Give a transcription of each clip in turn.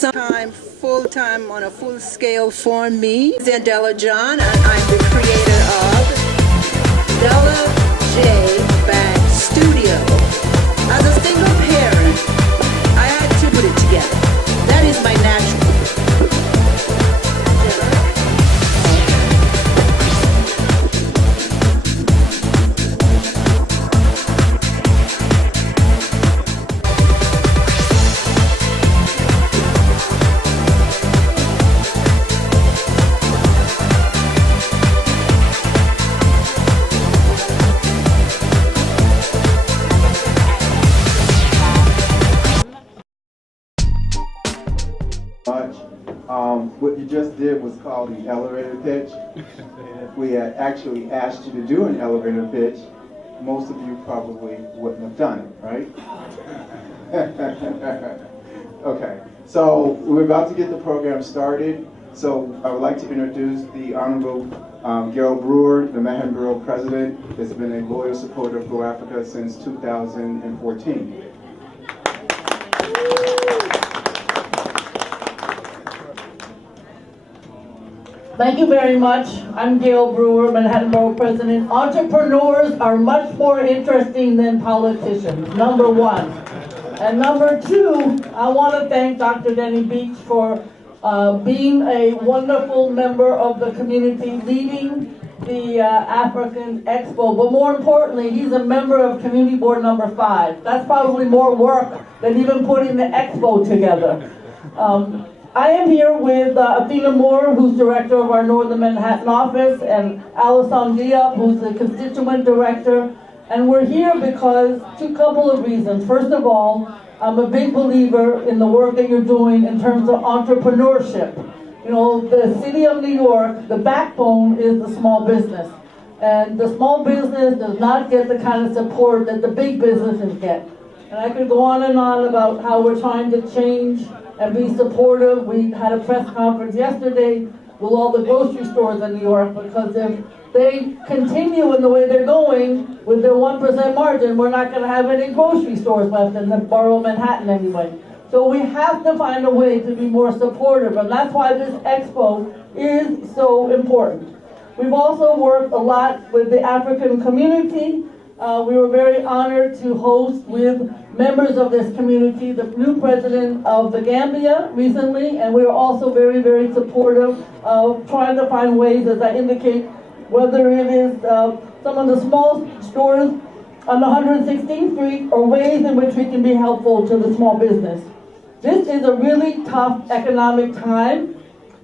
time, full-time on a full scale for me. I'm Della John, and I'm the creator of Della J Bag Studio. As a single parent, I had to put it together. That is my natural. What you just did was called the elevator pitch. And if we had actually asked you to do an elevator pitch, most of you probably wouldn't have done it, right? Okay, so we're about to get the program started. So I would like to introduce the Honorable Gail Brewer, the Manhattan Bureau President, has been a loyal supporter of Go Africa since 2014. Thank you very much. I'm Gail Brewer, Manhattan Borough President. Entrepreneurs are much more interesting than politicians, number one. And number two, I want to thank Dr. Denny Beach for being a wonderful member of the community, leading the African Expo. But more importantly, he's a member of Community Board number 5. That's probably more work than even putting the Expo together. I am here with Athena Moore, who's director of our Northern Manhattan office, and Alison Diop, who's the constituent director. And we're here because two couple of reasons. First of all, I'm a big believer in the work that you're doing in terms of entrepreneurship. You know, the city of New York, the backbone is the small business. And the small business does not get the kind of support that the big businesses get. And I could go on and on about how we're trying to change and be supportive. We had a press conference yesterday with all the grocery stores in New York, because if they continue in the way they're going with their 1% margin, we're not going to have any grocery stores left in the borough of Manhattan anyway. So we have to find a way to be more supportive, and that's why this expo is so important. We've also worked a lot with the African community. We were very honored to host with members of this community, the new president of the Gambia recently, and we were also very, very supportive of trying to find ways, as I indicate, whether it is some of the small stores on 116th Street or ways in which we can be helpful to the small business. This is a really tough economic time,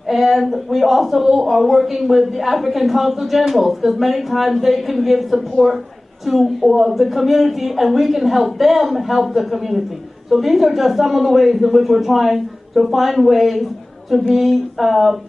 and we also are working with the African Council Generals, because many times they can give support to the community, and we can help them help the community. So these are just some of the ways in which we're trying to find ways to be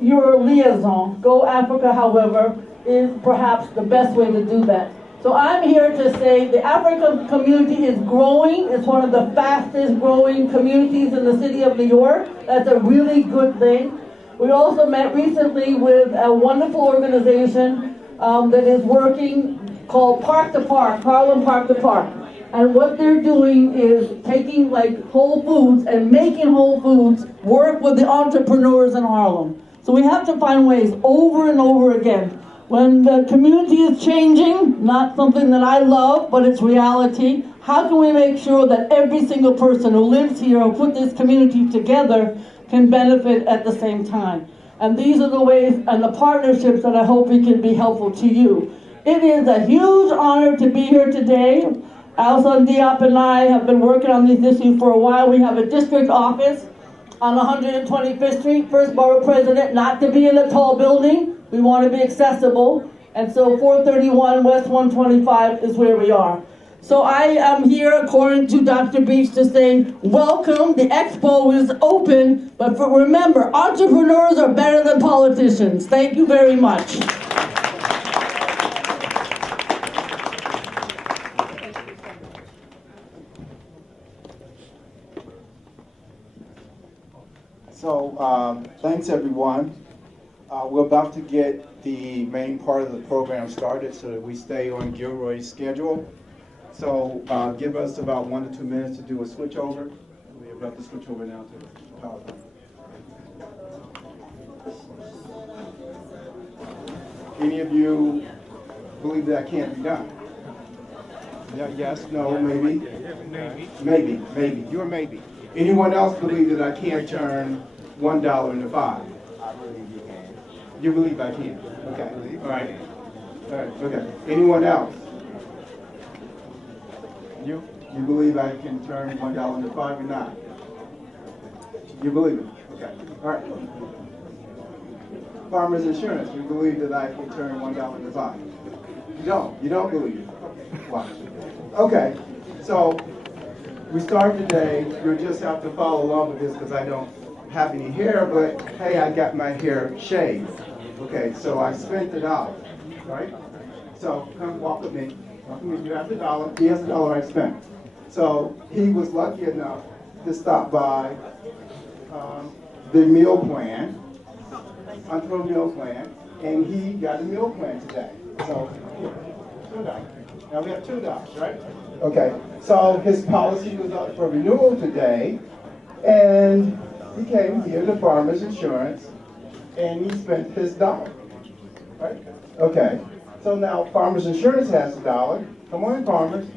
your liaison. Go Africa, however, is perhaps the best way to do that. So I'm here to say the African community is growing. It's one of the fastest growing communities in the city of New York. That's a really good thing. We also met recently with a wonderful organization that is working called Park to Park, Harlem Park to Park. And what they're doing is taking like Whole Foods and making Whole Foods work with the entrepreneurs in Harlem. So we have to find ways over and over again. When the community is changing, not something that I love, but it's reality, how can we make sure that every single person who lives here or put this community together can benefit at the same time? And these are the ways and the partnerships that I hope we can be helpful to you. It is a huge honor to be here today. Alison Diop and I have been working on these issues for a while. We have a district office on 125th Street, first borough president, not to be in a tall building. We want to be accessible. And so 431 West 125 is where we are. So I am here, according to Dr. Beach, to say, welcome, the expo is open, but remember, entrepreneurs are better than politicians. Thank you very much. So thanks everyone. We're about to get the main part of the program started so that we stay on Gilroy's schedule. So give us about 1 to 2 minutes to do a switch over. We're about to switch over now to PowerPoint. Any of you believe that can't be done? Yeah, yes, no, maybe? Maybe, maybe. You're maybe. Anyone else believe that I can't turn $1 into 5? I believe you can. You believe I can? Okay, all right. All right, okay. Anyone else? You believe I can turn $1 into 5 or not? You believe it? Okay, all right. Farmers insurance, you believe that I can turn $1 into 5? You don't believe it? Why? Okay, so we start today. You'll just have to follow along with this because I don't have any hair, but hey, I got my hair shaved. Okay, so I spent the $1, right? So come walk with me. Walk with me. You have the $1. He has the $1 I spent. So he was lucky enough to stop by the meal plan, Unthrow meal plan, and he got a meal plan today. So here, $2. Now we have $2, right? Okay, so his policy was up for renewal today, and he came here to Farmers Insurance, and he spent his $1, right? Okay, so now Farmers Insurance has the $1. Come on, Farmers.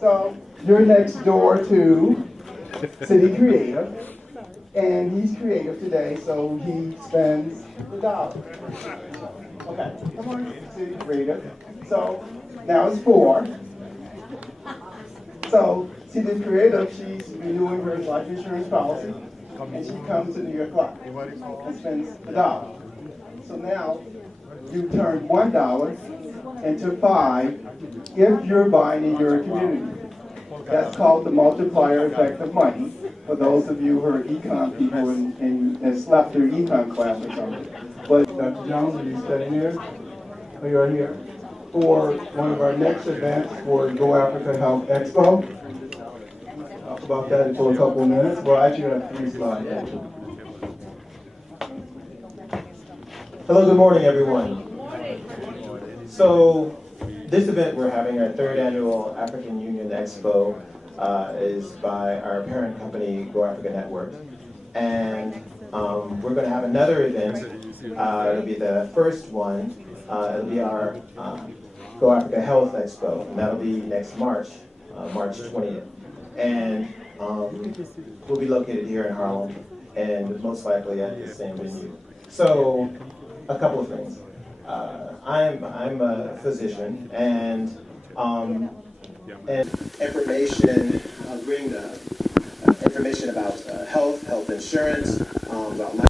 So you're next door to City Creative, and he's creative today, so he spends the $1. Okay, come on, City Creative. So now it's 4. So City Creative, she's renewing her life insurance policy, and she comes to New York Life and spends the $1. So now you turn $1 into 5 if you're buying in your community. That's called the multiplier effect of money. For those of you who are econ people and slept through econ class or something. But Dr. Jones, are you studying here? Oh, you are here? For one of our next events for Go Africa Health Expo. Talk about that for a couple of minutes. Well, actually, I have 3 slides. Hello, good morning, everyone. So, this event we're having, our 3rd annual African Union Expo, is by our parent company, Go Africa Network. And we're going to have another event. It'll be the first one. It'll be our Go Africa Health Expo, and that'll be next March, March 20th. And we'll be located here in Harlem, and most likely at the same venue. So, a couple of things. I'm a physician, and information, bring information about health insurance, about life.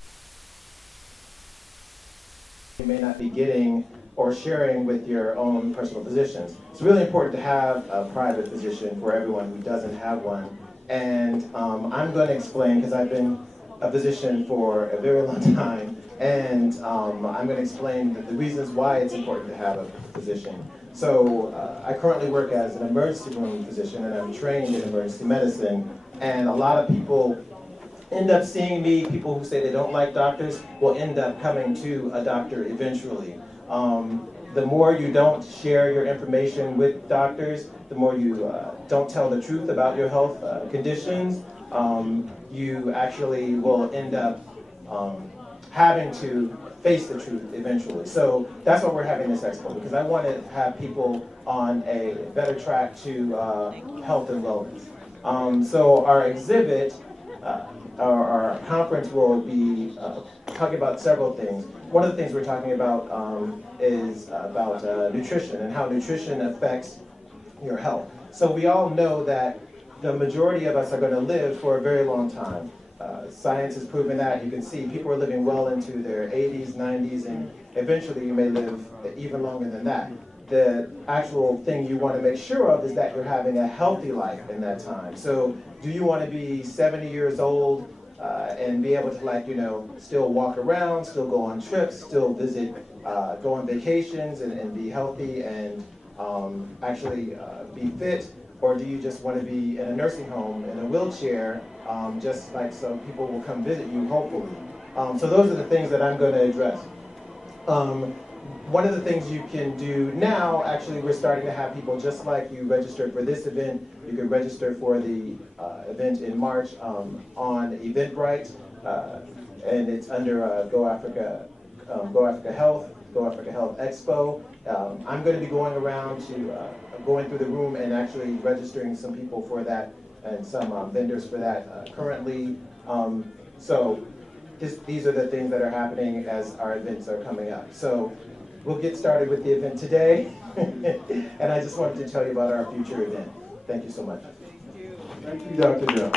You may not be getting or sharing with your own personal physicians. It's really important to have a private physician for everyone who doesn't have one. And I'm going to explain, because I've been a physician for a very long time, and I'm going to explain the reasons why it's important to have a physician. So I currently work as an emergency room physician, and I'm trained in emergency medicine. And a lot of people end up seeing me. People who say they don't like doctors will end up coming to a doctor eventually. The more you don't share your information with doctors, the more you don't tell the truth about your health conditions, you actually will end up having to face the truth eventually. So that's why we're having this expo, because I want to have people on a better track to health and wellness. So our exhibit, our conference will be talking about several things. One of the things we're talking about is about nutrition and how nutrition affects your health. So we all know that the majority of us are going to live for a very long time. Science has proven that. You can see people are living well into their 80s, 90s, and eventually you may live even longer than that. The actual thing you want to make sure of is that you're having a healthy life in that time. So do you want to be 70 years old and be able to, still walk around, still go on trips, still visit, go on vacations and be healthy and actually be fit? Or do you just want to be in a nursing home in a wheelchair, just like so people will come visit you, hopefully? So those are the things that I'm going to address. One of the things you can do now, actually, we're starting to have people, just like you registered for this event, you can register for the event in March on Eventbrite, and it's under Go Africa Health. Go Africa Health Expo. I'm going to be going around to going through the room and actually registering some people for that and some vendors for that currently. So these are the things that are happening as our events are coming up. So we'll get started with the event today. And I just wanted to tell you about our future event. Thank you so much. Thank you, Dr. Joe.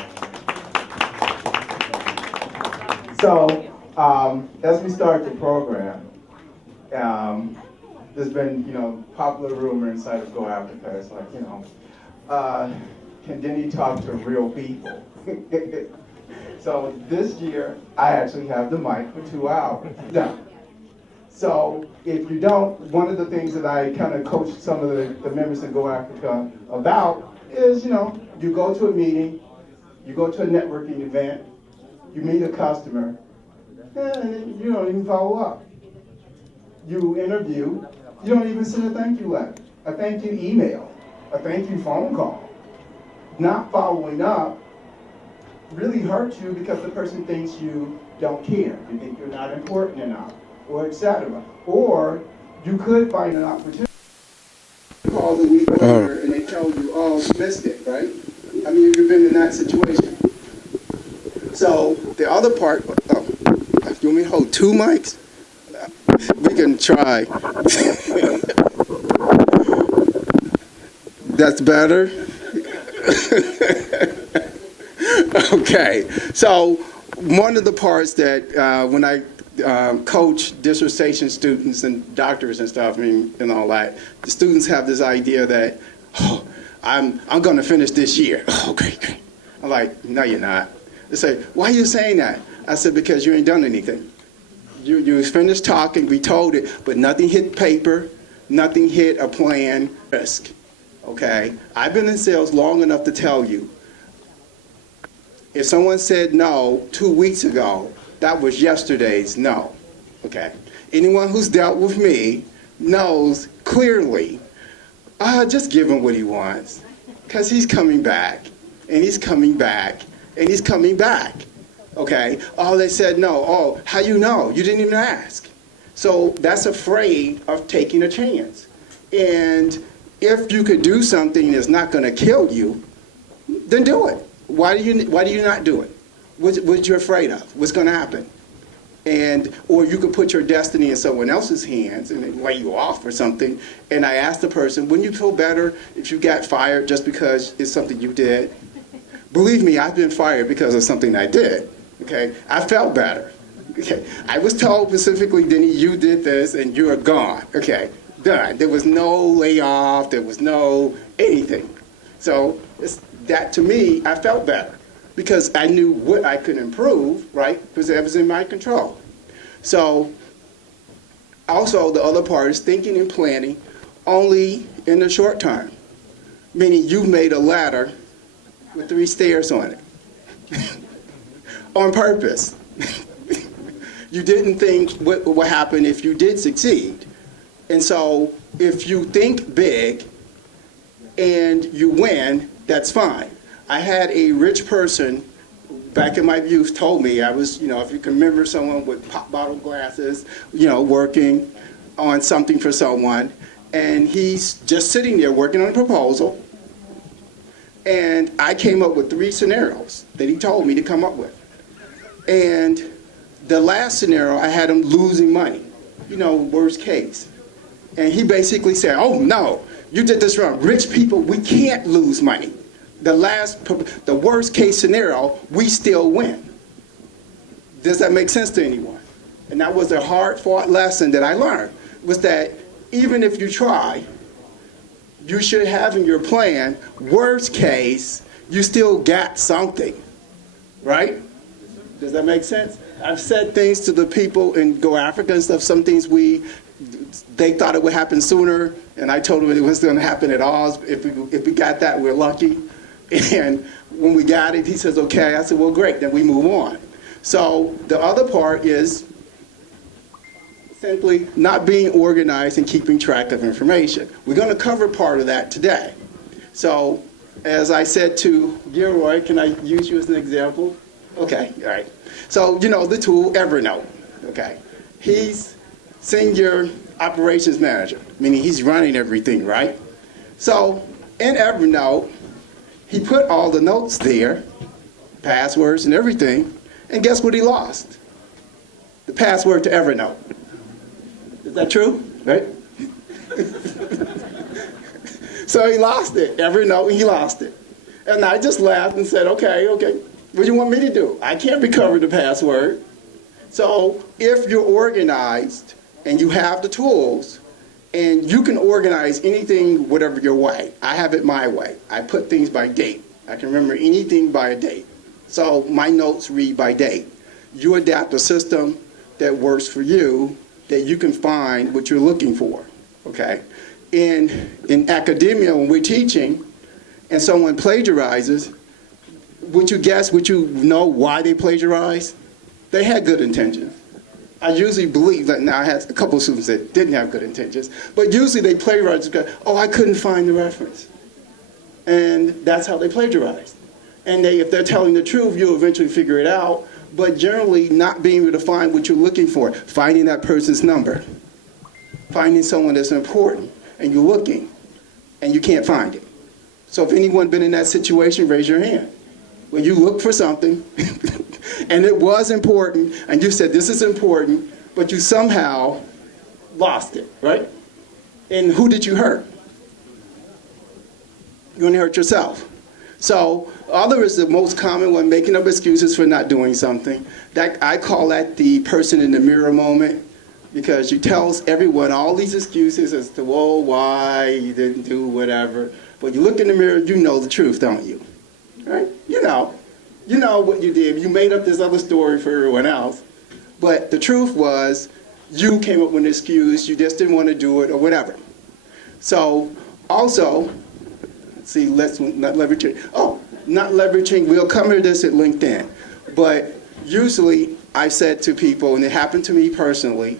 So, as we start the program, there's been, popular rumor inside of Go Africa. It's like, can Denny talk to real people? So this year, I actually have the mic for 2 hours. Yeah. So if you don't, one of the things that I kind of coach some of the members in Go Africa about is, you go to a meeting, you go to a networking event, you meet a customer, and you don't even follow up. You interview, you don't even send a thank you letter, a thank you email, a thank you phone call. Not following up really hurts you because the person thinks you don't care, you think you're not important enough, or etc. Or you could find an opportunity. Call the week earlier and they told you, oh, you missed it, right? I mean, you've been in that situation. So the other part, you want me to hold 2 mics? We can try. That's better? Okay, so one of the parts that when I coach dissertation students and doctors and stuff and all that, the students have this idea that, oh, I'm going to finish this year. Oh, great. I'm like, no, you're not. They say, why are you saying that? I said, because you ain't done anything. You finished talking, we told it, but nothing hit paper, nothing hit a plan, risk. Okay? I've been in sales long enough to tell you, if someone said no 2 weeks ago, that was yesterday's no. Okay? Anyone who's dealt with me knows clearly, just give him what he wants. Because he's coming back, and he's coming back, and he's coming back. Okay? Oh, they said no. Oh, how you know? You didn't even ask. So that's afraid of taking a chance. And if you could do something that's not going to kill you, then do it. Why do you not do it? What you're afraid of? What's going to happen? Or you could put your destiny in someone else's hands and they lay you off or something. And I asked the person, wouldn't you feel better if you got fired just because it's something you did? Believe me, I've been fired because of something I did. Okay, I felt better. Okay, I was told specifically, Denny, you did this and you are gone. Okay, done. There was no layoff. There was no anything. So that to me, I felt better because I knew what I could improve, right? Because that was in my control. So also the other part is thinking and planning only in the short term, meaning you've made a ladder with 3 stairs on it on purpose. You didn't think what would happen if you did succeed. And so if you think big and you win, that's fine. I had a rich person back in my youth told me, I was, if you can remember someone with pop bottle glasses, working on something for someone, and he's just sitting there working on a proposal, and I came up with 3 scenarios that he told me to come up with. And the last scenario, I had him losing money, worst case. And he basically said, oh no, you did this wrong. Rich people, we can't lose money. The worst case scenario, we still win. Does that make sense to anyone? And that was a hard-fought lesson that I learned, was that even if you try, you should have in your plan, worst case, you still got something, right? Does that make sense? I've said things to the people in Go Africa and stuff, some things they thought it would happen sooner, and I told them it wasn't going to happen at all. If we got that, we're lucky. And when we got it, he says, okay. I said, well, great, then we move on. So the other part is simply not being organized and keeping track of information. We're going to cover part of that today. So as I said to Gilroy, can I use you as an example? Okay, all right. So, the tool Evernote, okay. He's senior operations manager, meaning he's running everything, right? So in Evernote, he put all the notes there, passwords and everything, and guess what he lost? The password to Evernote. Is that true? Right? So he lost it. Evernote, he lost it. And I just laughed and said, okay, what do you want me to do? I can't recover the password. So if you're organized and you have the tools, and you can organize anything whatever your way. I have it my way. I put things by date. I can remember anything by a date. So my notes read by date. You adapt a system that works for you, that you can find what you're looking for, okay? In academia, when we're teaching, and someone plagiarizes, would you know why they plagiarized? They had good intentions. I usually believe that. Now I had a couple of students that didn't have good intentions, but usually they plagiarize because, oh, I couldn't find the reference. And that's how they plagiarize. And if they're telling the truth, you'll eventually figure it out, but generally not being able to find what you're looking for, finding that person's number, finding someone that's important, and you're looking, and you can't find it. So if anyone been in that situation, raise your hand. When you look for something, and it was important, and you said, this is important, but you somehow lost it, right? And who did you hurt? You only hurt yourself. So other is the most common one, making up excuses for not doing something. That I call that the person in the mirror moment, because you tell everyone all these excuses as to, oh, why you didn't do whatever. But you look in the mirror, you know the truth, don't you? Right? You know what you did. You made up this other story for everyone else. But the truth was, you came up with an excuse, you just didn't want to do it or whatever. So also, see, let's not leveraging. Oh, not leveraging, we'll come to this at LinkedIn. But usually I said to people, and it happened to me personally,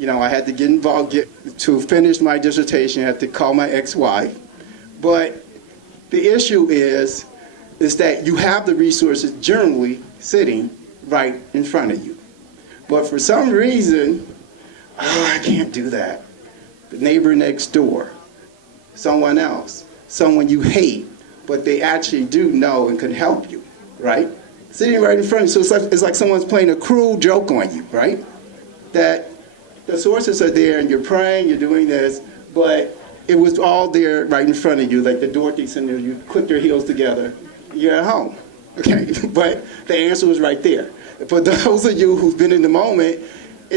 I had to get involved, to finish my dissertation, I had to call my ex-wife. But the issue is that you have the resources generally sitting right in front of you. But for some reason, I can't do that. The neighbor next door, someone else, someone you hate, but they actually do know and can help you, right? Sitting right in front of you. So it's like someone's playing a cruel joke on you, right? That the sources are there and you're praying, you're doing this, but it was all there right in front of you, like the Dorothy scenario, you click your heels together, you're at home, okay? But the answer was right there. For those of you who've been in the moment,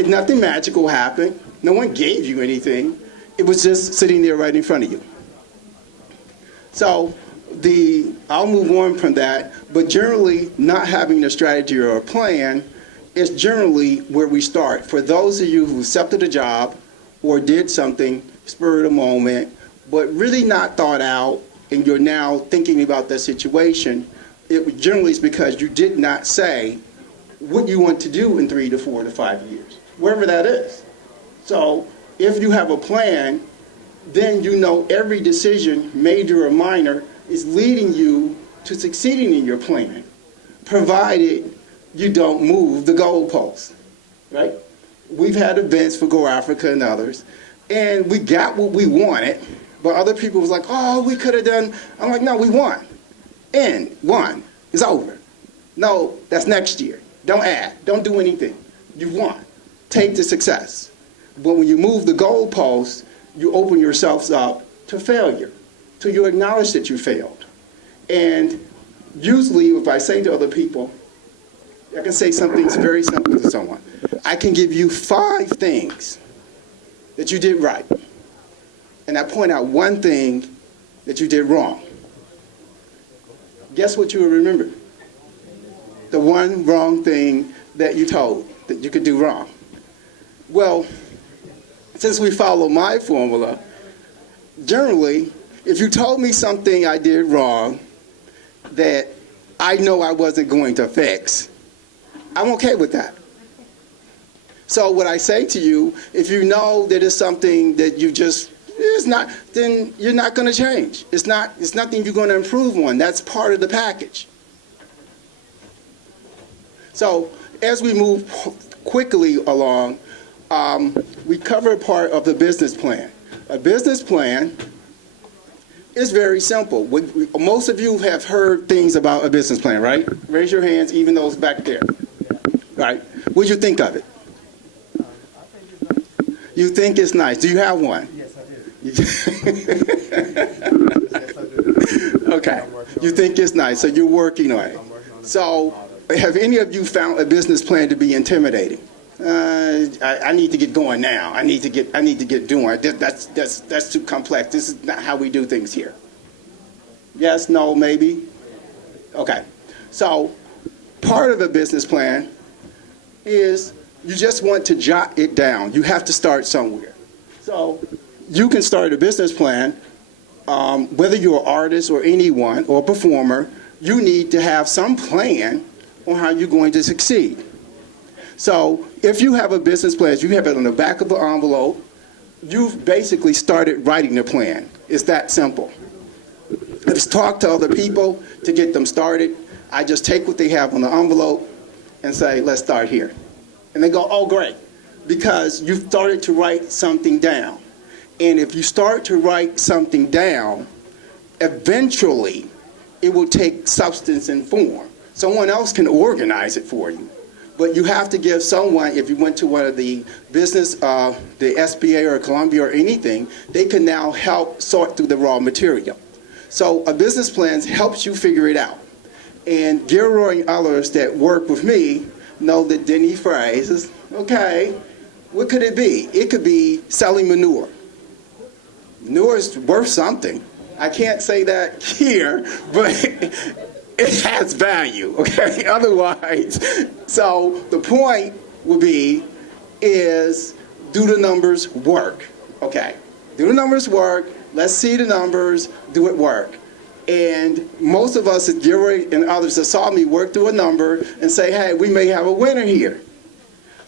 nothing magical happened. No one gave you anything. It was just sitting there right in front of you. So I'll move on from that, but generally not having a strategy or a plan is generally where we start. For those of you who accepted a job or did something spur of the moment, but really not thought out, and you're now thinking about the situation, it generally is because you did not say what you want to do in 3 to 4 to 5 years, wherever that is. So if you have a plan, then you know every decision, major or minor, is leading you to succeeding in your plan, provided you don't move the goalposts, right? We've had events for Go Africa and others, and we got what we wanted, but other people was like, oh, we could have done. I'm like, no, we won. And won. It's over. No, that's next year. Don't add. Don't do anything. You won. Take the success. But when you move the goalposts, you open yourselves up to failure, till you acknowledge that you failed. And usually, if I say to other people, I can say something very simple to someone. I can give you 5 things that you did right, and I point out one thing that you did wrong. Guess what you will remember? The one wrong thing that you told that you could do wrong. Well, since we follow my formula, generally, if you told me something I did wrong that I know I wasn't going to fix, I'm okay with that. So what I say to you, if you know that it's something that it's not, then you're not going to change. It's nothing you're going to improve on. That's part of the package. So as we move quickly along, we cover part of the business plan. A business plan is very simple. Most of you have heard things about a business plan, right? Raise your hands, even those back there. Right? What do you think of it? You think it's nice. Do you have one? Yes, I do. Okay. You think it's nice, so you're working on it. So, have any of you found a business plan to be intimidating? I need to get going now. I need to get doing. That's too complex. This is not how we do things here. Yes, no, maybe? Okay. So, part of a business plan is you just want to jot it down. You have to start somewhere. So, you can start a business plan, whether you're an artist or anyone or a performer, you need to have some plan on how you're going to succeed. So if you have a business plan, if you have it on the back of the envelope, you've basically started writing the plan. It's that simple. Let's talk to other people to get them started. I just take what they have on the envelope and say, let's start here. And they go, oh, great, because you've started to write something down. And if you start to write something down, eventually it will take substance and form. Someone else can organize it for you. But you have to give someone, if you went to one of the business, the SBA or Columbia or anything, they can now help sort through the raw material. So a business plan helps you figure it out. And Gilroy and others that work with me know that Denny phrase is, okay, what could it be? It could be selling manure. Manure is worth something. I can't say that here, but it has value, okay? Otherwise, so the point would be is, do the numbers work? Okay, do the numbers work? Let's see the numbers, do it work? And most of us, Gilroy and others that saw me work through a number and say, hey, we may have a winner here.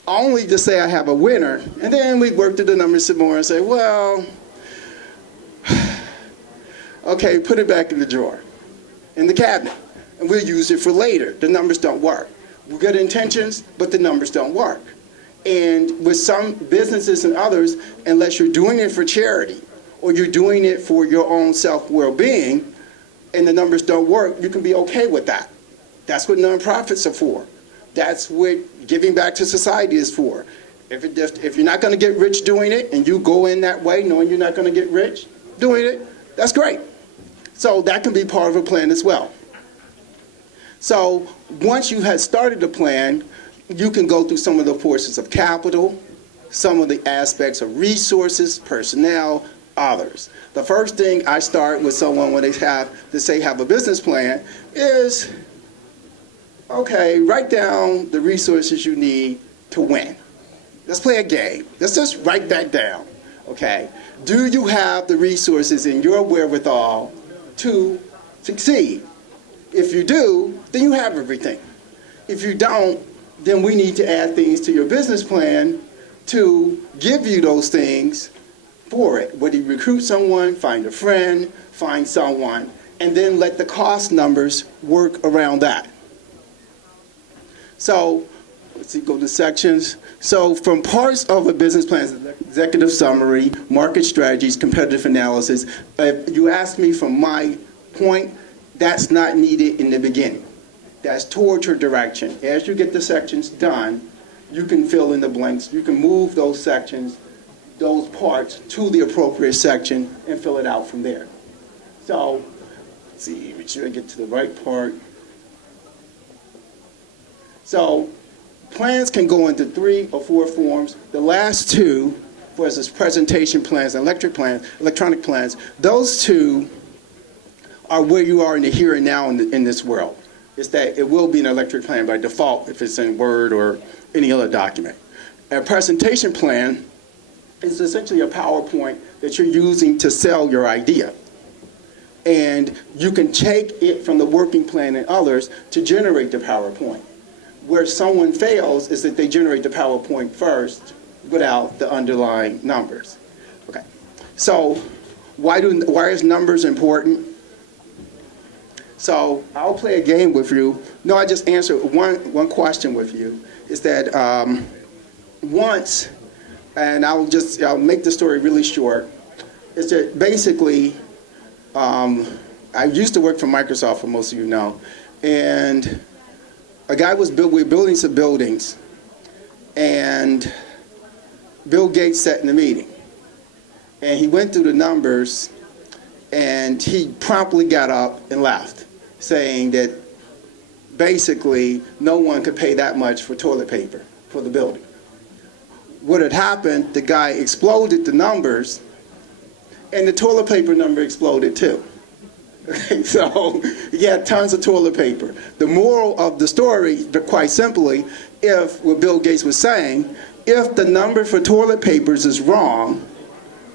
Only to say I have a winner, and then we work through the numbers some more and say, well, okay, put it back in the drawer, in the cabinet, and we'll use it for later. The numbers don't work. We're good intentions, but the numbers don't work. And with some businesses and others, unless you're doing it for charity or you're doing it for your own self-well-being and the numbers don't work, you can be okay with that. That's what nonprofits are for. That's what giving back to society is for. If you're not going to get rich doing it and you go in that way knowing you're not going to get rich doing it, that's great. So that can be part of a plan as well. So once you have started the plan, you can go through some of the forces of capital, some of the aspects of resources, personnel, others. The first thing I start with someone when they have a business plan is, okay, write down the resources you need to win. Let's play a game. Let's just write that down, okay? Do you have the resources in your wherewithal to succeed? If you do, then you have everything. If you don't, then we need to add things to your business plan to give you those things for it. Whether you recruit someone, find a friend, find someone, and then let the cost numbers work around that. So, let's see, go to sections. So from parts of a business plan, executive summary, market strategies, competitive analysis, if you ask me from my point, that's not needed in the beginning. That's towards your direction. As you get the sections done, you can fill in the blanks. You can move those sections, those parts, to the appropriate section and fill it out from there. So, let's see, make sure I get to the right part. So, plans can go into 3 or 4 forms. The last two, for instance, presentation plans and electronic plans, those two are where you are in the here and now in this world. It's that it will be an electronic plan by default if it's in Word or any other document. A presentation plan is essentially a PowerPoint that you're using to sell your idea. And you can take it from the working plan and others to generate the PowerPoint. Where someone fails is that they generate the PowerPoint first without the underlying numbers. Okay, so why is numbers important? So I'll play a game with you. No, I just answered one question with you. Is that once and I'll make the story really short. Is that basically, I used to work for Microsoft, for most of you know, and we were building some buildings, and Bill Gates sat in the meeting, and he went through the numbers, and he promptly got up and left, saying that basically no one could pay that much for toilet paper for the building. What had happened, the guy exploded the numbers, and the toilet paper number exploded too. So he had tons of toilet paper. The moral of the story, quite simply, what Bill Gates was saying, if the number for toilet papers is wrong,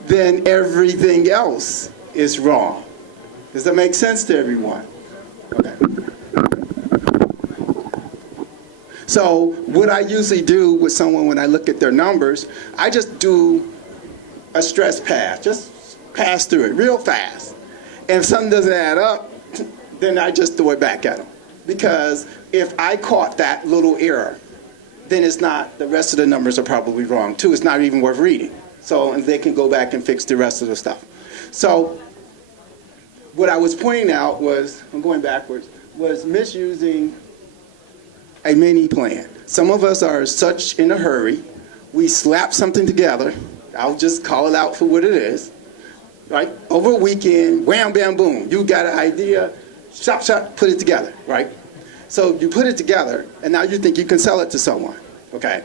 then everything else is wrong. Does that make sense to everyone? Okay. So what I usually do with someone when I look at their numbers, I just do a stress pass, just pass through it real fast. And if something doesn't add up, then I just throw it back at them. Because if I caught that little error, then it's not, the rest of the numbers are probably wrong too. It's not even worth reading. So and they can go back and fix the rest of the stuff. So what I was pointing out was, I'm going backwards, was misusing a mini plan. Some of us are such in a hurry, we slap something together, I'll just call it out for what it is, right? Over a weekend, wham, bam, boom, you got an idea, shop, put it together, right? So you put it together, and now you think you can sell it to someone, okay?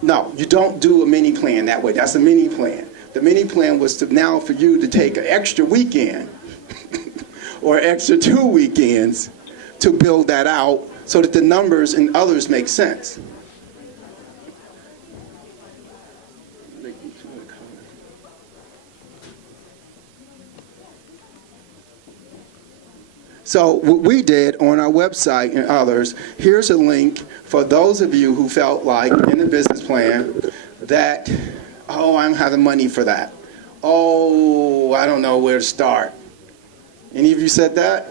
No, you don't do a mini plan that way. That's a mini plan. The mini plan was for you to take an extra weekend or extra 2 weekends to build that out so that the numbers and others make sense. So what we did on our website and others, here's a link for those of you who felt like in the business plan that, oh, I don't have the money for that. Oh, I don't know where to start. Any of you said that?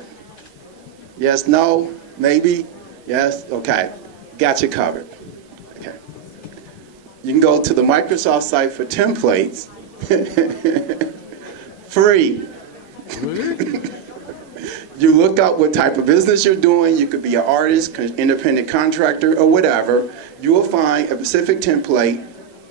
Yes, no, maybe? Yes, okay. Got you covered. Okay. You can go to the Microsoft site for templates. Free. You look up what type of business you're doing. You could be an artist, independent contractor, or whatever. You will find a specific template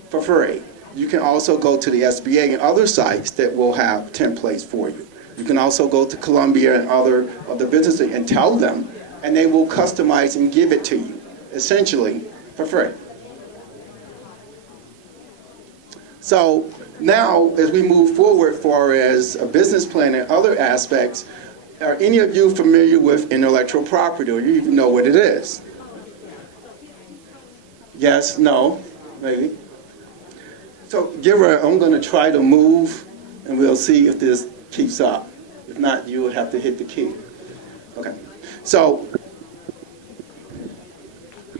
for free. You can also go to the SBA and other sites that will have templates for you. You can also go to Columbia and other of the businesses and tell them, and they will customize and give it to you, essentially, for free. So now, as we move forward for as a business plan and other aspects, are any of you familiar with intellectual property, or you even know what it is? Yes, no, maybe. So I'm going to try to move, and we'll see if this keeps up. If not, you would have to hit the key. Okay. So,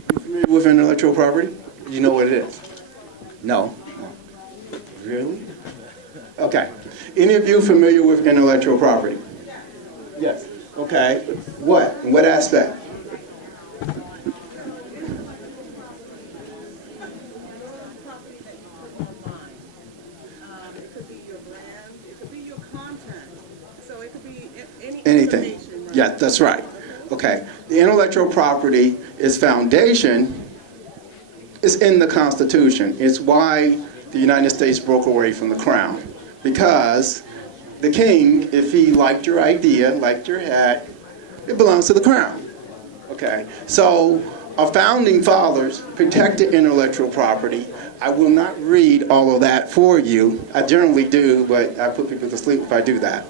you familiar with intellectual property? You know what it is? No? Really? Okay. Any of you familiar with intellectual property? Yes. Okay. What? In what aspect? It could be your brand, it could be your content, so it could be any Anything. information, right? Yeah, that's right. Okay. The intellectual property, its foundation is in the Constitution. It's why the United States broke away from the crown. Because the king, if he liked your idea, liked your hat, it belongs to the crown. Okay. So our founding fathers protected intellectual property. I will not read all of that for you. I generally do, but I put people to sleep if I do that.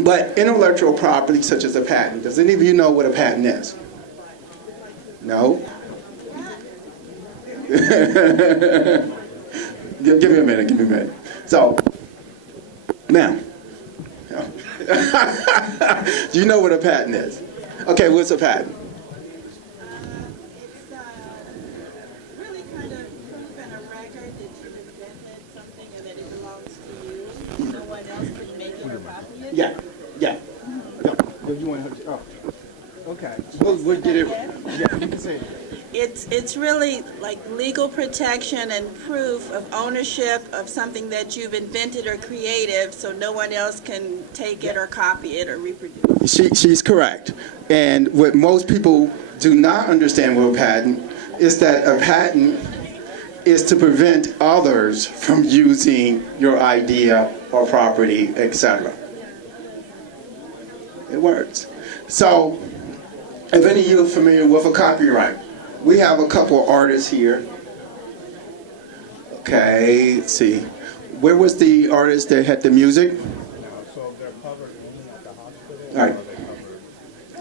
But intellectual property, such as a patent, does any of you know what a patent is? No? Give me a minute. So, now, do you know what a patent is? Okay, what's a patent? It's really kind of proof and a record that you invented something and that it belongs to you. No one else could make it or copy it. Yeah. No, you want to, okay. We'll get it, yeah, you can say it. It's really like legal protection and proof of ownership of something that you've invented or created, so no one else can take it or copy it or reproduce. She's correct. And what most people do not understand with a patent is that a patent is to prevent others from using your idea or property, etc. It works. So, if any of you are familiar with a copyright, we have a couple of artists here. Okay, let's see. Where was the artist that had the music? So they're covered only at the hospital? All right.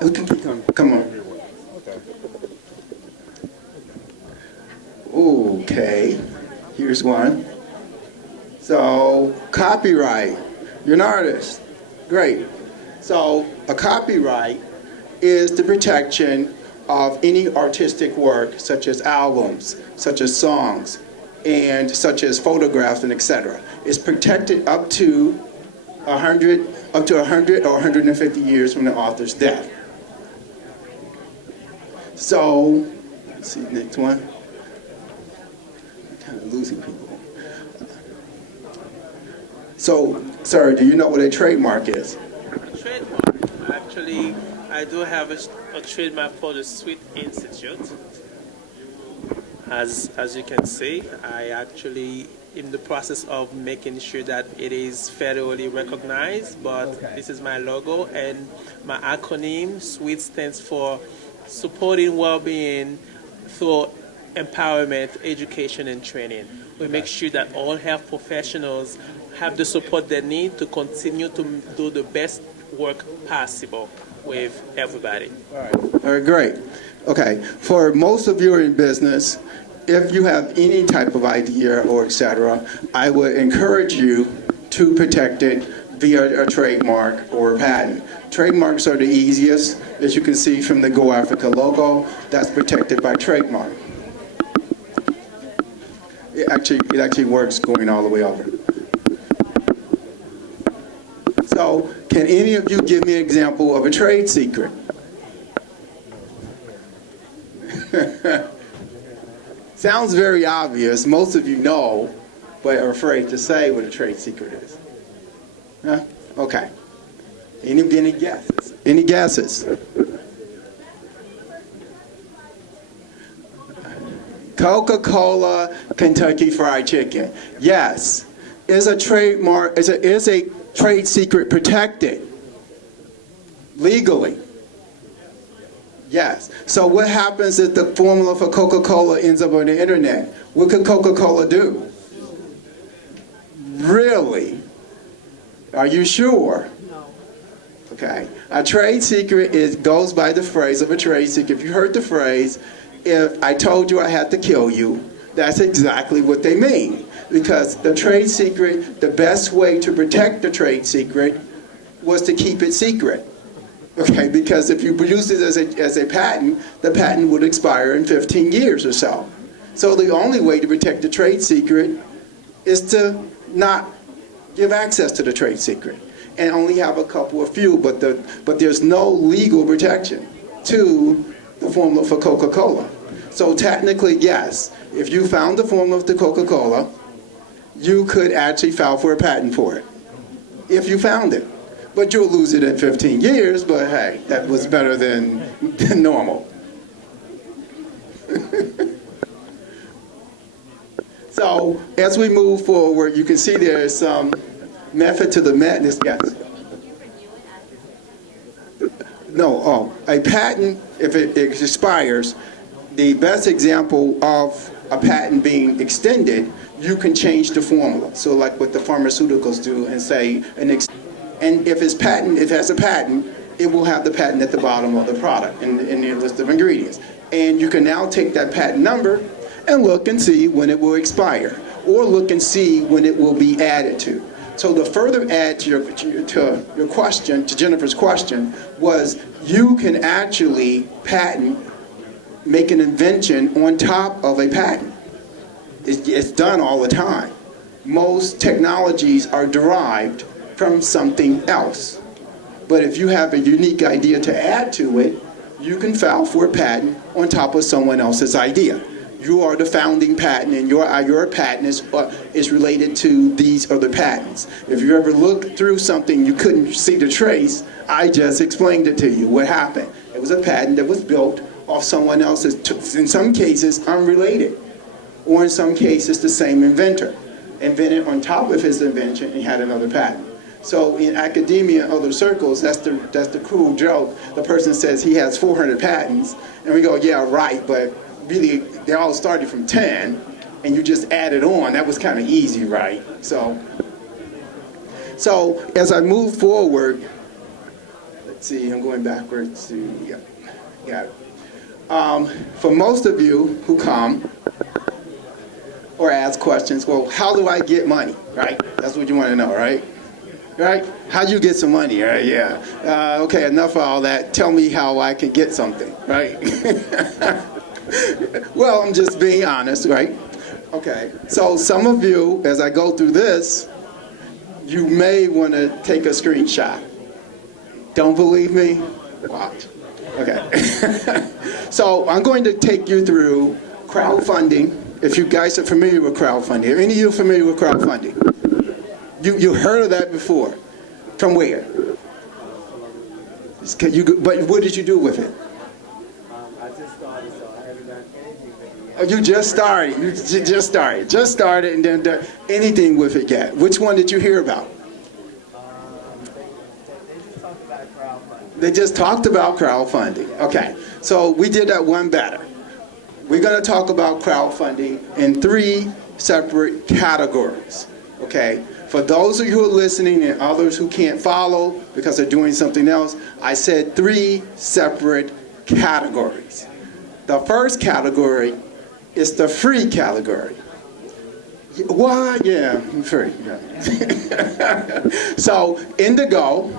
Or are they covered Come on. everywhere? Okay. Okay, here's one. So, copyright. You're an artist. Great. So, a copyright is the protection of any artistic work, such as albums, such as songs, and such as photographs and etc. It's protected up to 100 or 150 years from the author's death. So, let's see, next one. I'm kind of losing people. So, sir, do you know what a trademark is? Trademark. Actually, I do have a trademark for the Sweet Institute. As you can see, I actually in the process of making sure that it is federally recognized, but this is my logo and my acronym. SWEET stands for Supporting Wellbeing Through Empowerment, Education, and Training. We make sure that all health professionals have the support they need to continue to do the best work possible with everybody. All right, great. Okay, for most of you in business, if you have any type of idea or etc., I would encourage you to protect it via a trademark or a patent. Trademarks are the easiest, as you can see from the Go Africa logo. That's protected by trademark. It actually works going all the way over. So, can any of you give me an example of a trade secret? Sounds very obvious. Most of you know, but are afraid to say what a trade secret is. Huh? Okay. Any guesses? Any guesses? Coca-Cola Kentucky Fried Chicken. Yes. Is a trademark, is a trade secret protected legally? Yes. So what happens if the formula for Coca-Cola ends up on the internet? What could Coca-Cola do? Really? Are you sure? No. Okay. A trade secret goes by the phrase of a trade secret. If you heard the phrase, if I told you I had to kill you, that's exactly what they mean. Because the trade secret, the best way to protect the trade secret was to keep it secret. Okay, because if you produce it as a patent, the patent would expire in 15 years or so. So the only way to protect the trade secret is to not give access to the trade secret and only have a couple of few, but there's no legal protection to the formula for Coca-Cola. So technically, yes, if you found the formula of the Coca-Cola, you could actually file for a patent for it, if you found it. But you'll lose it in 15 years, but hey, that was better than normal. So, as we move forward, you can see there's some method to the madness. Yes? No, a patent, if it expires, the best example of a patent being extended, you can change the formula. So like what the pharmaceuticals do and say, and if it has a patent, it will have the patent at the bottom of the product in the list of ingredients. And you can now take that patent number and look and see when it will expire, or look and see when it will be added to. So the further add to your question, to Jennifer's question, was you can actually make an invention on top of a patent. It's done all the time. Most technologies are derived from something else. But if you have a unique idea to add to it, you can file for a patent on top of someone else's idea. You are the founding patent, and your patent is related to these other patents. If you ever looked through something you couldn't see the trace, I just explained it to you. What happened? It was a patent that was built off someone else's, in some cases unrelated, or in some cases the same inventor invented on top of his invention and had another patent. So in academia and other circles, that's the cruel joke. The person says he has 400 patents, and we go, yeah, right, but really they all started from 10, and you just added on. That was kind of easy, right? So as I move forward, let's see, I'm going backwards to, yeah, got it. For most of you who come or ask questions, well, how do I get money, right? That's what you want to know, right? Right? How do you get some money, right? Yeah. Okay, enough of all that. Tell me how I can get something, right? Well, I'm just being honest, right? Okay, so some of you, as I go through this, you may want to take a screenshot. Don't believe me? Watch. Okay. So I'm going to take you through crowdfunding. If you guys are familiar with crowdfunding, are any of you familiar with crowdfunding? You heard of that before? From where? But what did you do with it? I just started, so I haven't done anything with it yet. Oh, you just started. You just started, and then done anything with it yet. Which one did you hear about? They just talked about crowdfunding. They just talked about crowdfunding. Okay, so we did that one better. We're going to talk about crowdfunding in 3 separate categories. Okay, for those of you who are listening and others who can't follow because they're doing something else, I said 3 separate categories. The first category is the free category. What? Yeah, free. Yeah. So Indigo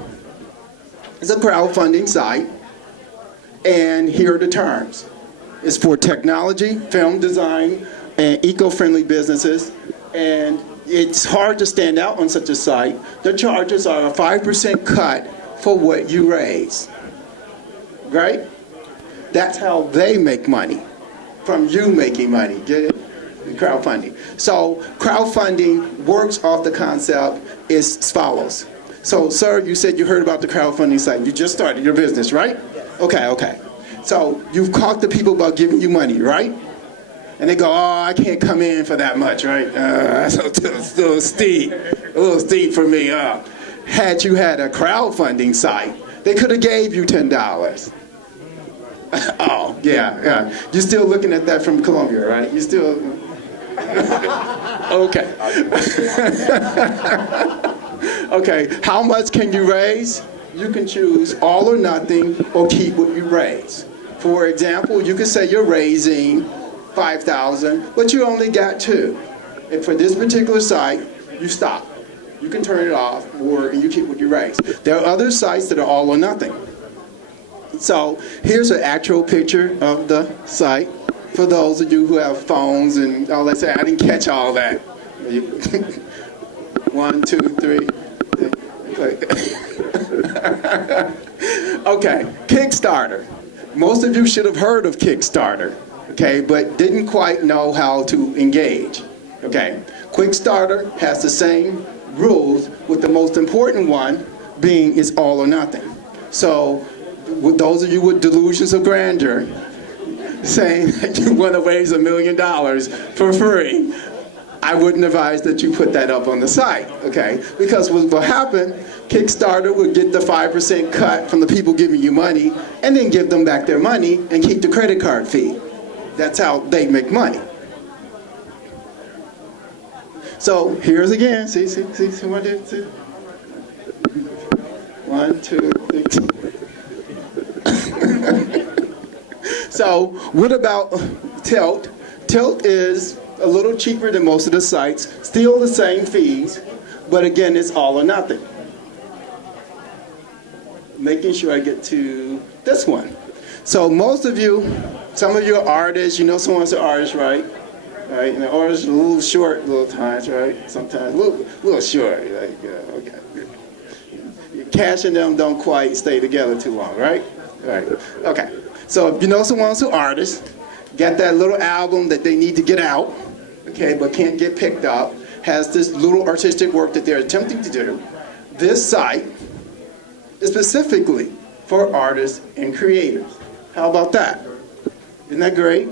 is a crowdfunding site, and here are the terms. It's for technology, film design, and eco-friendly businesses, and it's hard to stand out on such a site. The charges are a 5% cut for what you raise, right? That's how they make money, from you making money, get it? Crowdfunding. So crowdfunding works off the concept is as follows. So, sir, you said you heard about the crowdfunding site. You just started your business, right? Okay. So you've talked to people about giving you money, right? And they go, oh, I can't come in for that much, right? That's a little steep for me. Had you had a crowdfunding site, they could have gave you $10. Oh, yeah. You're still looking at that from Colombia, right? You still, okay. Okay, how much can you raise? You can choose all or nothing or keep what you raise. For example, you could say you're raising $5,000, but you only got 2. And for this particular site, you stop. You can turn it off, or you keep what you raise. There are other sites that are all or nothing. So here's an actual picture of the site. For those of you who have phones and all that, say, I didn't catch all that. 1, 2, 3. Okay, Kickstarter. Most of you should have heard of Kickstarter, okay, but didn't quite know how to engage. Okay, Kickstarter has the same rules, with the most important one being it's all or nothing. So, with those of you with delusions of grandeur, saying that you want to raise $1 million for free, I wouldn't advise that you put that up on the site, okay? Because what will happen, Kickstarter will get the 5% cut from the people giving you money, and then give them back their money and keep the credit card fee. That's how they make money. So here's again, see what I did? See? 1, 2, 3. So what about Tilt? Tilt is a little cheaper than most of the sites, still the same fees, but again, it's all or nothing. Making sure I get to this one. So most of you, some of you are artists, you know someone's an artist, right? Right, and the artists are a little short a little times, right? Sometimes a little short, like, okay. Cash and them don't quite stay together too long, right? Right, okay. So if you know someone who's an artist, got that little album that they need to get out, okay, but can't get picked up, has this little artistic work that they're attempting to do, this site is specifically for artists and creators. How about that? Isn't that great?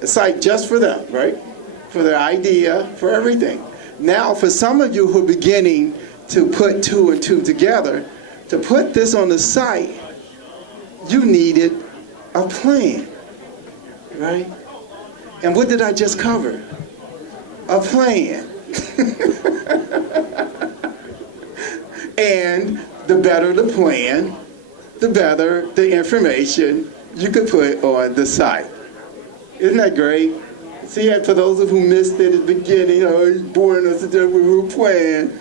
A site just for them, right? For their idea, for everything. Now, for some of you who are beginning to put two and two together, to put this on the site, you needed a plan, right? And what did I just cover? A plan. And the better the plan, the better the information you could put on the site. Isn't that great? See, for those of who missed it at the beginning, he's boring us to death with a plan.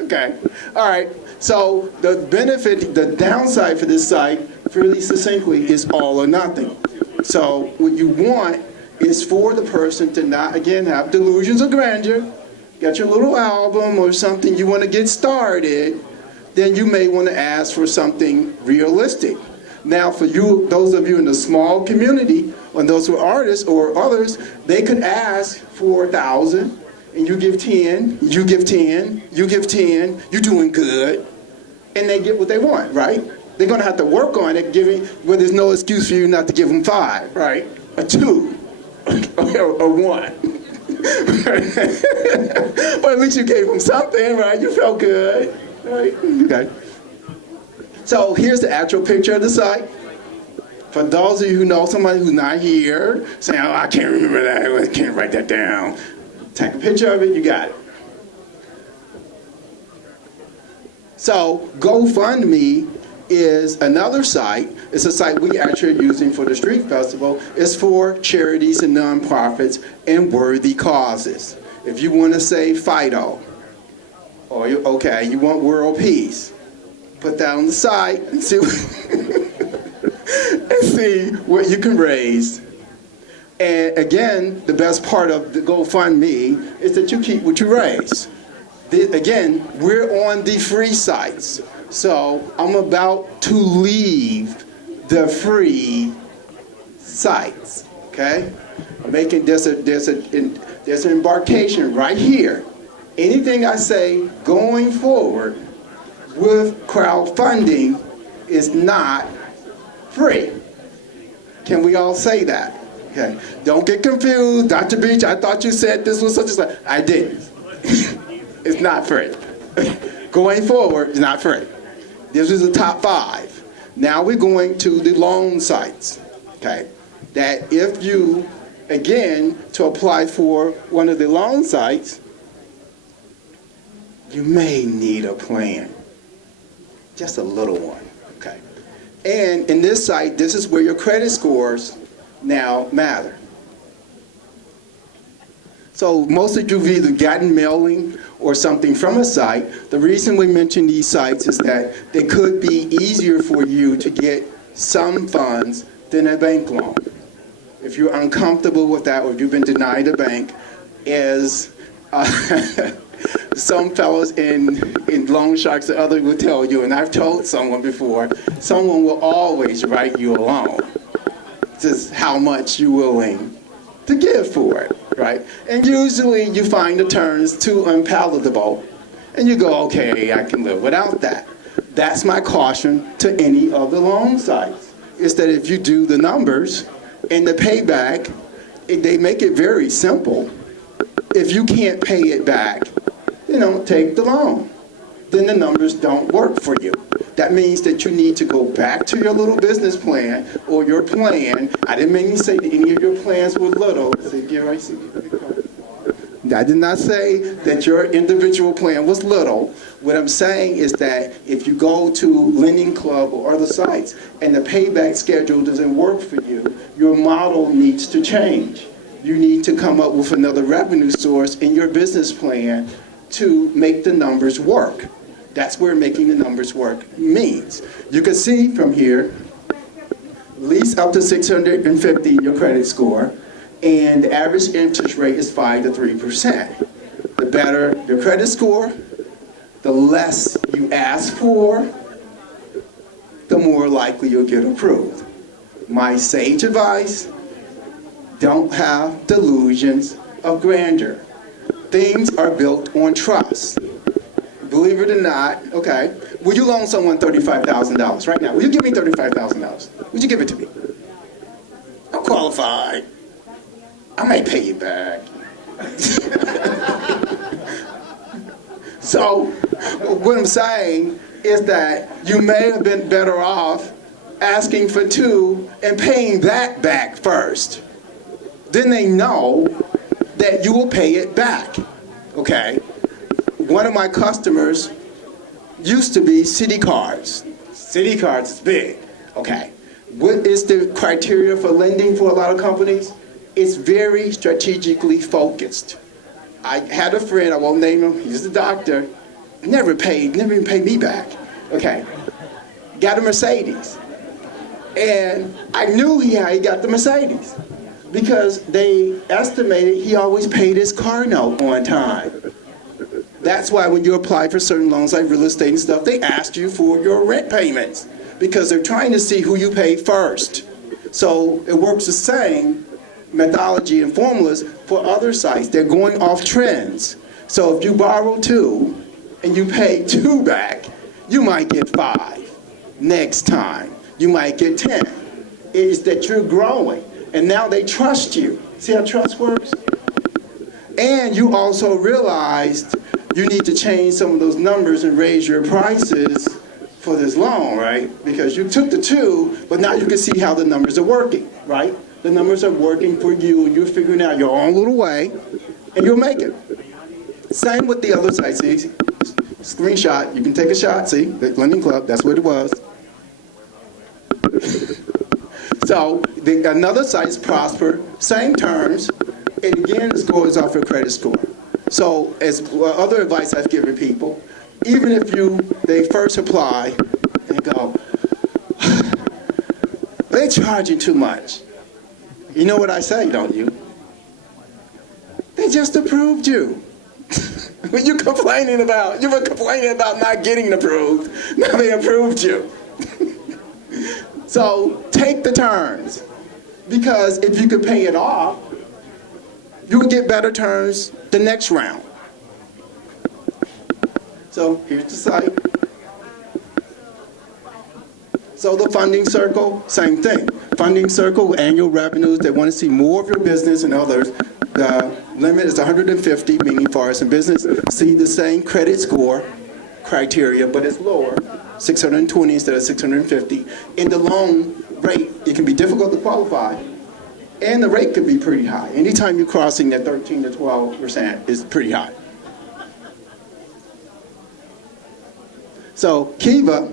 Okay, all right. So the benefit, the downside for this site, fairly succinctly, is all or nothing. So what you want is for the person to not, again, have delusions of grandeur. Got your little album or something you want to get started, then you may want to ask for something realistic. Now, for you, those of you in the small community, and those who are artists or others, they could ask for 1,000, and you give 10, you give 10, you give 10, you're doing good, and they get what they want, right? They're going to have to work on it, where there's no excuse for you not to give them 5, right? Or 2, or 1. But at least you gave them something, right? You felt good, right? Okay. So here's the actual picture of the site. For those of you who know somebody who's not here, saying, oh, I can't remember that, I can't write that down. Take a picture of it, you got it. So GoFundMe is another site. It's a site we actually are using for the street festival. It's for charities and nonprofits and worthy causes. If you want to say Fido, or you want world peace, put that on the site and see what you can raise. And again, the best part of the GoFundMe is that you keep what you raise. Again, we're on the free sites. So I'm about to leave the free sites, okay? I'm making, there's an embarkation right here. Anything I say going forward with crowdfunding is not free. Can we all say that? Okay. Don't get confused. Dr. Beach, I thought you said this was such a such. I didn't. It's not free. Going forward, it's not free. This is the top 5. Now we're going to the loan sites. Okay. That if you, again, to apply for one of the loan sites, you may need a plan. Just a little one. Okay. And in this site, this is where your credit scores now matter. So most of you have either gotten mailing or something from a site. The reason we mention these sites is that they could be easier for you to get some funds than a bank loan. If you're uncomfortable with that or if you've been denied a bank, as some fellows in loan sharks and others will tell you, and I've told someone before, someone will always write you a loan. Just how much you're willing to give for it, right? And usually you find the terms too unpalatable, and you go, okay, I can live without that. That's my caution to any of the loan sites, is that if you do the numbers and the payback, they make it very simple. If you can't pay it back, you don't take the loan. Then the numbers don't work for you. That means that you need to go back to your little business plan or your plan. I didn't mean to say that any of your plans were little. I did not say that your individual plan was little. What I'm saying is that if you go to Lending Club or other sites and the payback schedule doesn't work for you, your model needs to change. You need to come up with another revenue source in your business plan to make the numbers work. That's where making the numbers work means. You can see from here, at least up to 650 in your credit score, and the average interest rate is 5 to 3%. The better your credit score, the less you ask for, the more likely you'll get approved. My sage advice, don't have delusions of grandeur. Things are built on trust. Believe it or not, okay, will you loan someone $35,000 right now? Will you give me $35,000? Would you give it to me? I'm qualified. I may pay you back. So, what I'm saying is that you may have been better off asking for two and paying that back first. Then they know that you will pay it back, okay? One of my customers used to be City Cards. City Cards is big, okay? What is the criteria for lending for a lot of companies? It's very strategically focused. I had a friend, I won't name him, he's a doctor, never even paid me back, okay? Got a Mercedes. And I knew he got the Mercedes because they estimated he always paid his car note on time. That's why when you apply for certain loans like real estate and stuff, they ask you for your rent payments because they're trying to see who you pay first. So it works the same methodology and formulas for other sites. They're going off trends. So if you borrow 2 and you pay 2 back, you might get 5 next time. You might get 10. It is that you're growing, and now they trust you. See how trust works? And you also realized you need to change some of those numbers and raise your prices for this loan, right? Because you took the 2, but now you can see how the numbers are working, right? The numbers are working for you, and you're figuring out your own little way, and you'll make it. Same with the other side. See, screenshot, you can take a shot, see, the Lending Club, that's what it was. So another site's Prosper, same terms, and again the score is off your credit score. So as other advice I've given people, even if they first apply and go, they're charging too much. You know what I say, don't you? They just approved you. When you were complaining about not getting approved, now they approved you. So take the terms, because if you could pay it off, you would get better terms the next round. So here's the site. So the funding circle, same thing. Funding circle, annual revenues, they want to see more of your business and others. The limit is 150, meaning far as in business. See the same credit score criteria, but it's lower. 620 instead of 650. In the loan rate, it can be difficult to qualify, and the rate could be pretty high. Anytime you're crossing that 13 to 12% is pretty high. So Kiva,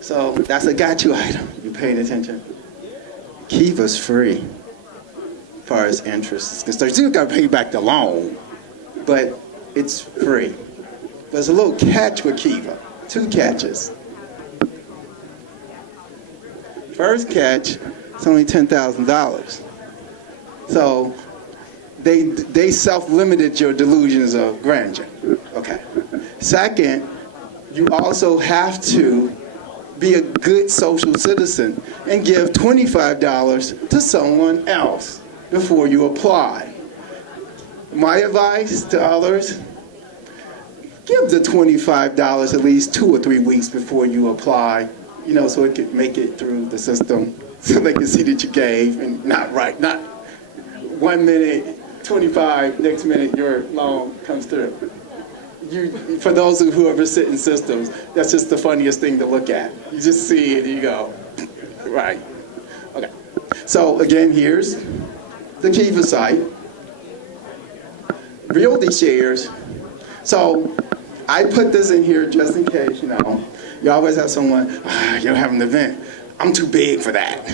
so that's a got you item. You paid attention. Kiva's free as far as interest is concerned. You still got to pay back the loan, but it's free. There's a little catch with Kiva, 2 catches. First catch, it's only $10,000. So they self-limited your delusions of grandeur. Okay. Second, you also have to be a good social citizen and give $25 to someone else before you apply. My advice to others, give the $25 at least 2 or 3 weeks before you apply, so it could make it through the system, so they can see that you gave, and not 1 minute, 25, next minute your loan comes through. For those who ever sit in systems, that's just the funniest thing to look at. You just see it and you go, right. Okay. So again, here's the Kiva site. Realty shares. So I put this in here just in case, you always have someone, you're having an event. I'm too big for that.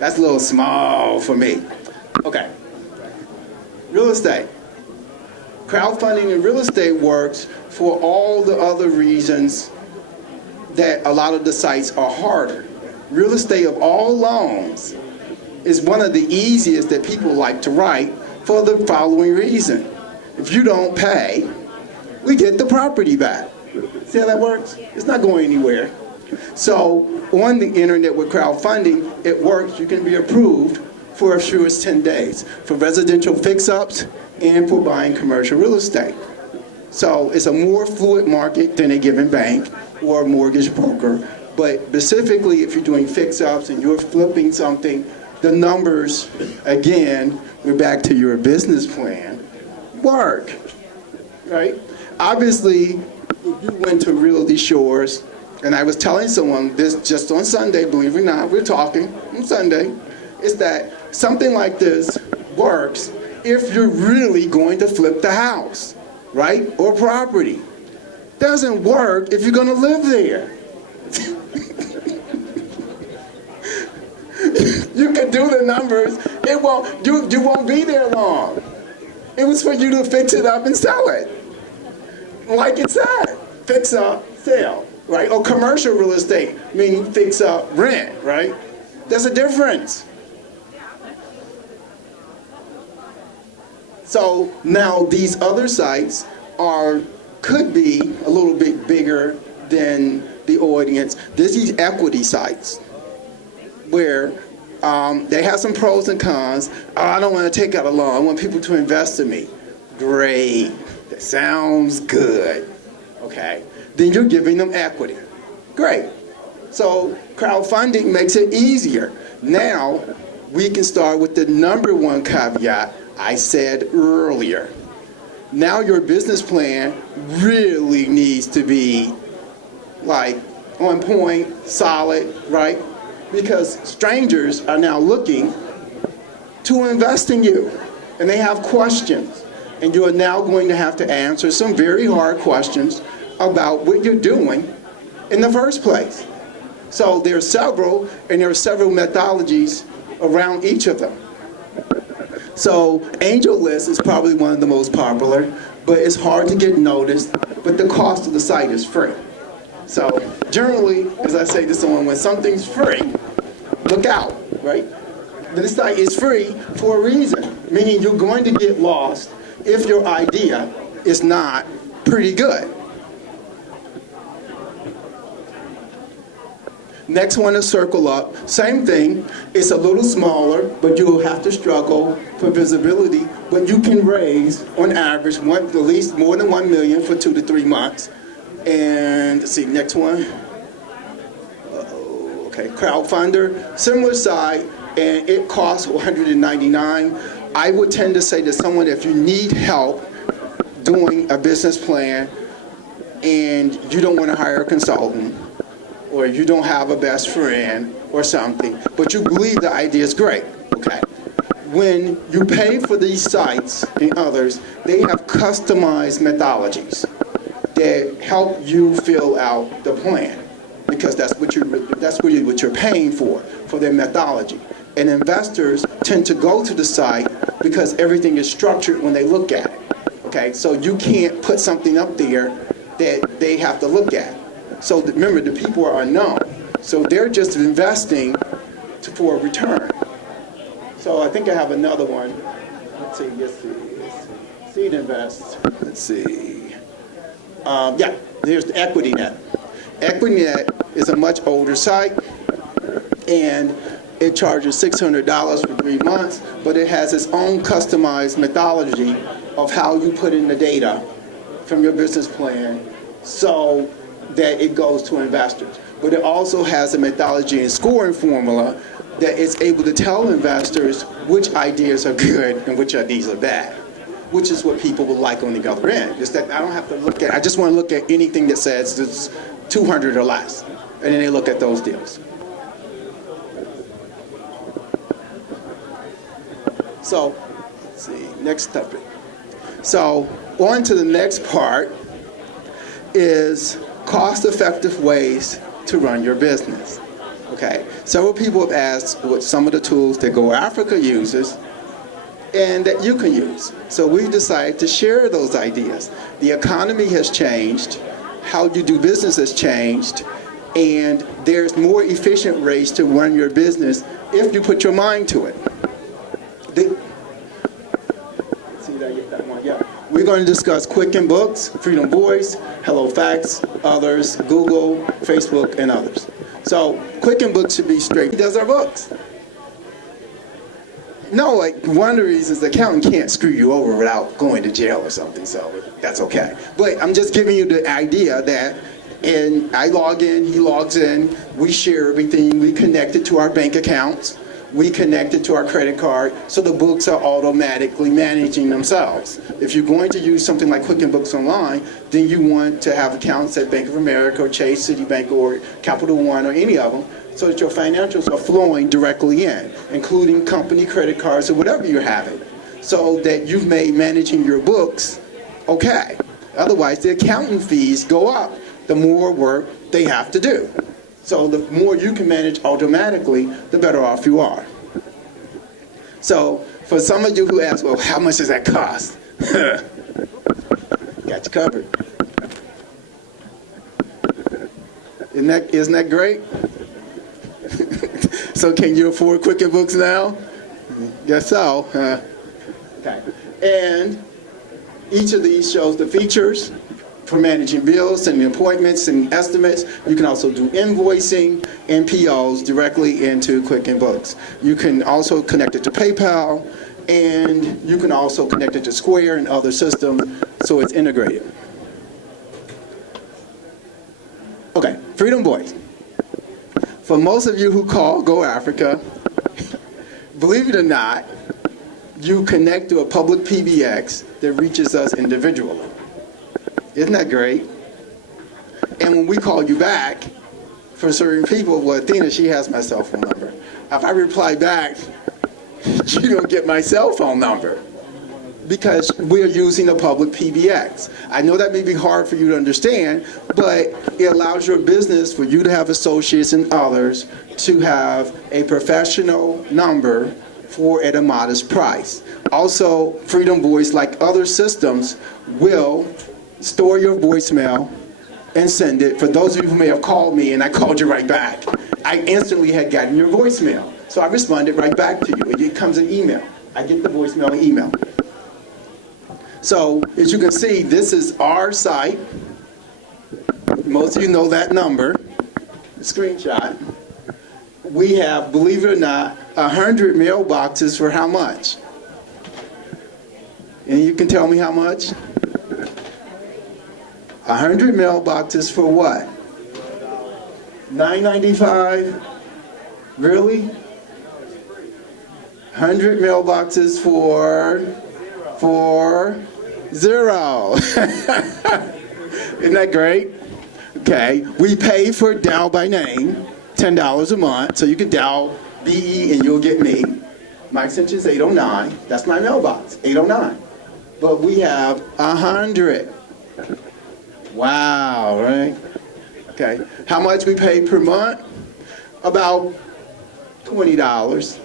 That's a little small for me. Okay. Real estate. Crowdfunding in real estate works for all the other reasons that a lot of the sites are harder. Real estate of all loans is one of the easiest that people like to write for the following reason. If you don't pay, we get the property back. See how that works? It's not going anywhere. So on the internet with crowdfunding, it works. You can be approved for as few as 10 days for residential fix-ups and for buying commercial real estate. So it's a more fluid market than a given bank or a mortgage broker. But specifically, if you're doing fix-ups and you're flipping something, the numbers, again, we're back to your business plan, work, right? Obviously, if you went to Realty Shores, and I was telling someone this just on Sunday, believe it or not, we're talking on Sunday, is that something like this works if you're really going to flip the house, right? Or property. Doesn't work if you're going to live there. You can do the numbers. It won't. You won't be there long. It was for you to fix it up and sell it, like it said. Fix up, sell, right? Or commercial real estate, meaning fix up, rent, right? There's a difference. So now these other sites could be a little bit bigger than the audience. There's these equity sites where they have some pros and cons. Oh, I don't want to take out a loan. I want people to invest in me. Great. That sounds good. Okay. Then you're giving them equity. Great. So crowdfunding makes it easier. Now we can start with the number one caveat I said earlier. Now your business plan really needs to be like on point, solid, right? Because strangers are now looking to invest in you, and they have questions, and you are now going to have to answer some very hard questions about what you're doing in the first place. So there are several methodologies around each of them. So AngelList is probably one of the most popular, but it's hard to get noticed, but the cost of the site is free. So generally, as I say to someone, when something's free, look out, right? This site is free for a reason, meaning you're going to get lost if your idea is not pretty good. Next one is Circle Up. Same thing. It's a little smaller, but you'll have to struggle for visibility. But you can raise, on average, at least more than $1 million for 2 to 3 months. And let's see, next one. Okay, Crowdfunder, similar site, and it costs $199. I would tend to say to someone, if you need help doing a business plan and you don't want to hire a consultant, or you don't have a best friend or something, but you believe the idea is great, okay? When you pay for these sites and others, they have customized methodologies that help you fill out the plan, because that's what you're paying for their methodology. And investors tend to go to the site because everything is structured when they look at it, okay? So you can't put something up there that they have to look at. So remember, the people are unknown. So they're just investing for a return. So I think I have another one. Let's see, Seed Invest. Let's see. Yeah, here's the EquityNet. EquityNet is a much older site, and it charges $600 for 3 months, but it has its own customized methodology of how you put in the data from your business plan so that it goes to investors. But it also has a methodology and scoring formula that is able to tell investors which ideas are good and which ideas are bad, which is what people would like on the other end. Just that I don't have to look at, I just want to look at anything that says it's 200 or less, and then they look at those deals. So, let's see, next topic. So, on to the next part is cost-effective ways to run your business. Okay, several people have asked what some of the tools that Go Africa uses and that you can use. So we decided to share those ideas. The economy has changed, how you do business has changed, and there's more efficient ways to run your business if you put your mind to it. See, did I get that one? Yeah. We're going to discuss Quicken Books, Freedom Voice, Hello Facts, others, Google, Facebook, and others. So Quicken Books should be straight. He does our books. No, like one of the reasons the accountant can't screw you over without going to jail or something, so that's okay. But I'm just giving you the idea that, and I log in, he logs in, we share everything, we connect it to our bank accounts, we connect it to our credit card, so the books are automatically managing themselves. If you're going to use something like Quicken Books Online, then you want to have accounts at Bank of America or Chase, Citibank, or Capital One, or any of them, so that your financials are flowing directly in, including company credit cards or whatever you're having, so that you've made managing your books okay. Otherwise, the accounting fees go up the more work they have to do. So the more you can manage automatically, the better off you are. So for some of you who ask, well, how much does that cost? Got you covered. Isn't that great? So can you afford Quicken Books now? Guess so. Okay. And each of these shows the features for managing bills and appointments and estimates. You can also do invoicing and POs directly into Quicken Books. You can also connect it to PayPal, and you can also connect it to Square and other systems, so it's integrated. Okay, Freedom Voice. For most of you who call Go Africa, believe it or not, you connect to a public PBX that reaches us individually. Isn't that great? And when we call you back, for certain people, well, Athena, she has my cell phone number. If I reply back, you don't get my cell phone number because we're using a public PBX. I know that may be hard for you to understand, but it allows your business for you to have associates and others to have a professional number for at a modest price. Also, Freedom Voice, like other systems, will store your voicemail and send it. For those of you who may have called me and I called you right back, I instantly had gotten your voicemail. So I responded right back to you. It comes in email. I get the voicemail and email. So as you can see, this is our site. Most of you know that number. Screenshot. We have, believe it or not, 100 mailboxes for how much? And you can tell me how much? 100 mailboxes for what? $9.95? Really? 100 mailboxes for $0. Isn't that great? Okay, we pay for dial by name, $10 a month, so you can dial BE and you'll get me. My extension is 809. That's my mailbox, 809. But we have 100. Wow, right? Okay. How much we pay per month? About $20.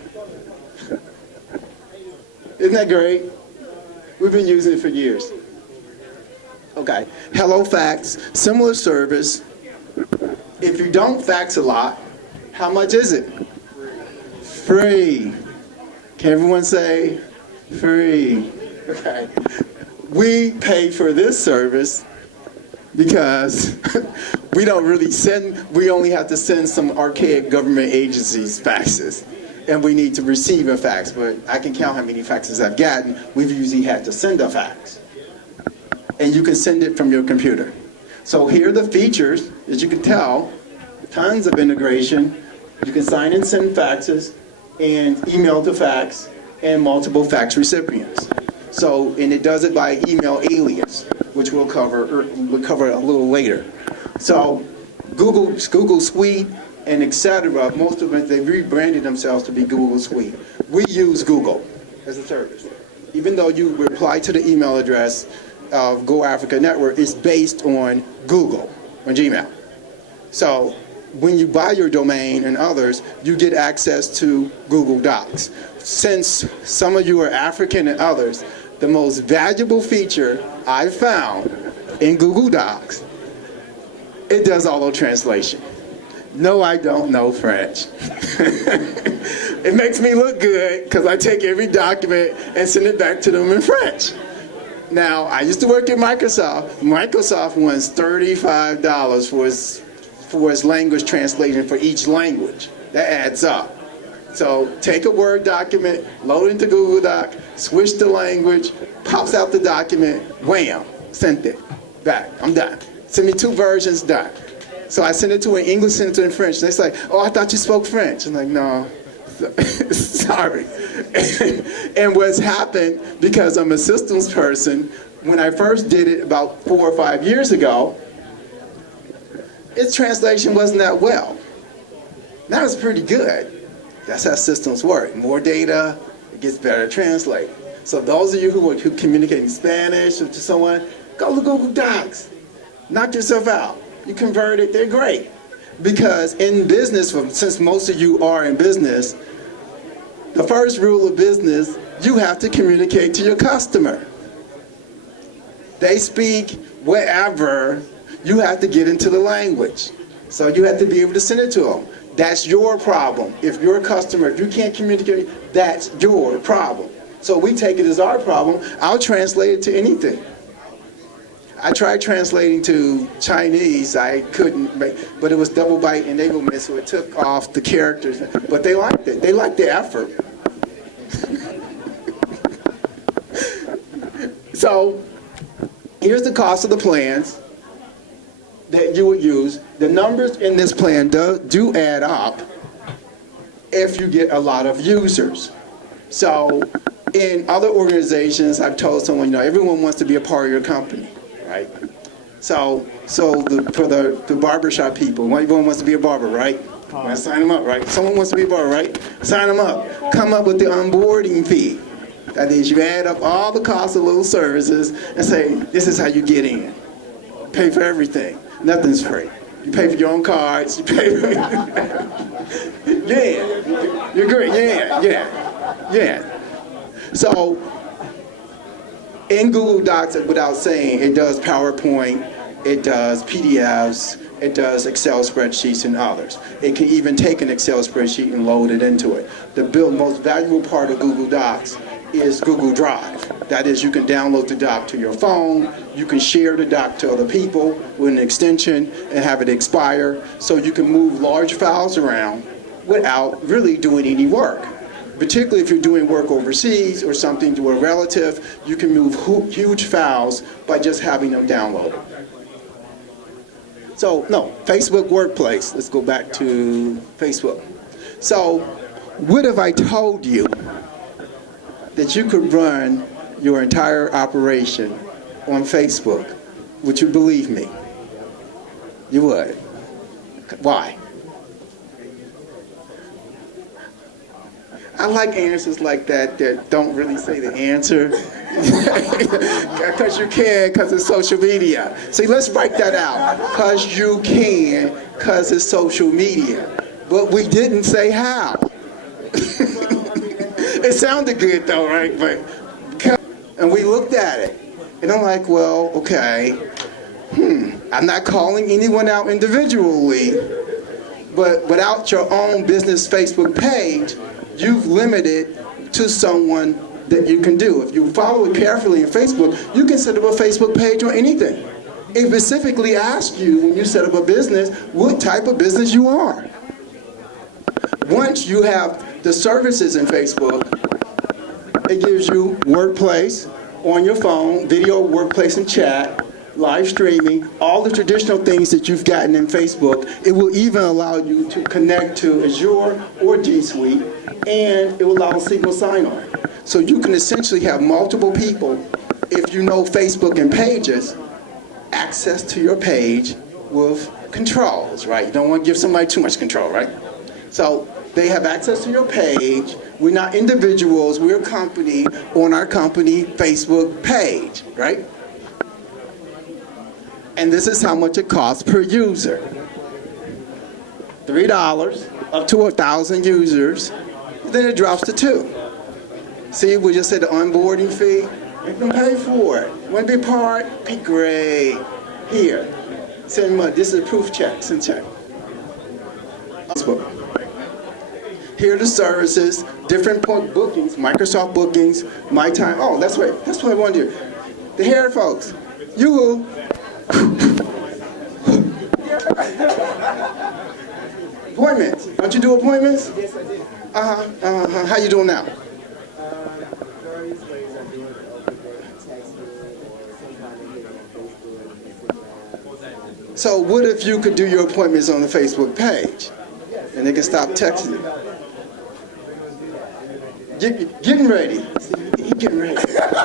Isn't that great? We've been using it for years. Okay. Hello Fax, similar service. If you don't fax a lot, how much is it? Free. Can everyone say free? Okay. We pay for this service because we don't really we only have to send some archaic government agencies faxes, and we need to receive a fax, but I can count how many faxes I've gotten. We've usually had to send a fax, and you can send it from your computer. So here are the features. As you can tell, tons of integration. You can sign and send faxes, and email to fax, and multiple fax recipients. So, and it does it by email alias, which we'll cover a little later. So, Google Suite and etc. Most of them, they rebranded themselves to be Google Suite. We use Google as a service, even though you reply to the email address of Go Africa Network, it's based on Google or Gmail. So, when you buy your domain and others, you get access to Google Docs. Since some of you are African and others, the most valuable feature I've found in Google Docs, it does auto translation. No, I don't know French. It makes me look good because I take every document and send it back to them in French. Now, I used to work at Microsoft. Microsoft wants $35 for its language translation for each language. That adds up. So take a Word document, load it into Google Doc, switch the language, pops out the document, wham, sent it back. I'm done. Send me 2 versions, done. So I sent it to an English, sent it to in French. And they're like, oh, I thought you spoke French. I'm like, no, sorry. And what's happened, because I'm a systems person, when I first did it about 4 or 5 years ago, its translation wasn't that well. Now it's pretty good. That's how systems work. More data, it gets better translated. So those of you who communicate in Spanish or to someone, go to Google Docs. Knock yourself out. You convert it, they're great. Because in business, since most of you are in business, the first rule of business, you have to communicate to your customer. They speak wherever, you have to get into the language. So you have to be able to send it to them. That's your problem. If you're a customer, if you can't communicate, that's your problem. So we take it as our problem. I'll translate it to anything. I tried translating to Chinese. I couldn't, but it was double byte enablement, so it took off the characters. But they liked it. They liked the effort. So here's the cost of the plans that you would use. The numbers in this plan do add up if you get a lot of users. So in other organizations, I've told someone, everyone wants to be a part of your company, right? So for the barbershop people, everyone wants to be a barber, right? Sign them up, right? Someone wants to be a barber, right? Sign them up. Come up with the onboarding fee. That is, you add up all the costs of little services and say, this is how you get in. Pay for everything. Nothing's free. You pay for your own cards. You pay for yeah. You're great. Yeah. So in Google Docs, without saying, it does PowerPoint, it does PDFs, it does Excel spreadsheets and others. It can even take an Excel spreadsheet and load it into it. The most valuable part of Google Docs is Google Drive. That is, you can download the doc to your phone, you can share the doc to other people with an extension and have it expire, so you can move large files around without really doing any work. Particularly if you're doing work overseas or something to a relative, you can move huge files by just having them downloaded. So, no, Facebook Workplace. Let's go back to Facebook. So, what if I told you that you could run your entire operation on Facebook? Would you believe me? You would. Why? I like answers like that don't really say the answer. Because you can, because it's social media. See, let's write that out. Because you can, because it's social media. But we didn't say how. It sounded good though, right? And we looked at it. And I'm like, well, okay. I'm not calling anyone out individually. But without your own business Facebook page, you've limited to someone that you can do. If you follow it carefully in Facebook, you can set up a Facebook page or anything. It specifically asks you when you set up a business what type of business you are. Once you have the services in Facebook, it gives you workplace on your phone, video, workplace, and chat, live streaming, all the traditional things that you've gotten in Facebook. It will even allow you to connect to Azure or G Suite, and it will allow single sign-on. So you can essentially have multiple people, if you know Facebook and pages, access to your page with controls, right? You don't want to give somebody too much control, right? So they have access to your page. We're not individuals, we're a company on our company Facebook page, right? And this is how much it costs per user. $3 up to 1,000 users, then it drops to $2. See, we just said the onboarding fee, you can pay for it. Want to be part? Be great. Here, send money. This is a proof check, send check. Here are the services, different bookings, Microsoft bookings, my time. Oh, that's right. That's what I wanted to do. The hair folks. You. Appointments. Don't you do appointments? Yes, I did. How you doing now? Various ways I do it. Open texting or sometimes I get it on Facebook, Instagram. So what if you could do your appointments on the Facebook page? And they can stop texting you. Getting ready. Getting ready.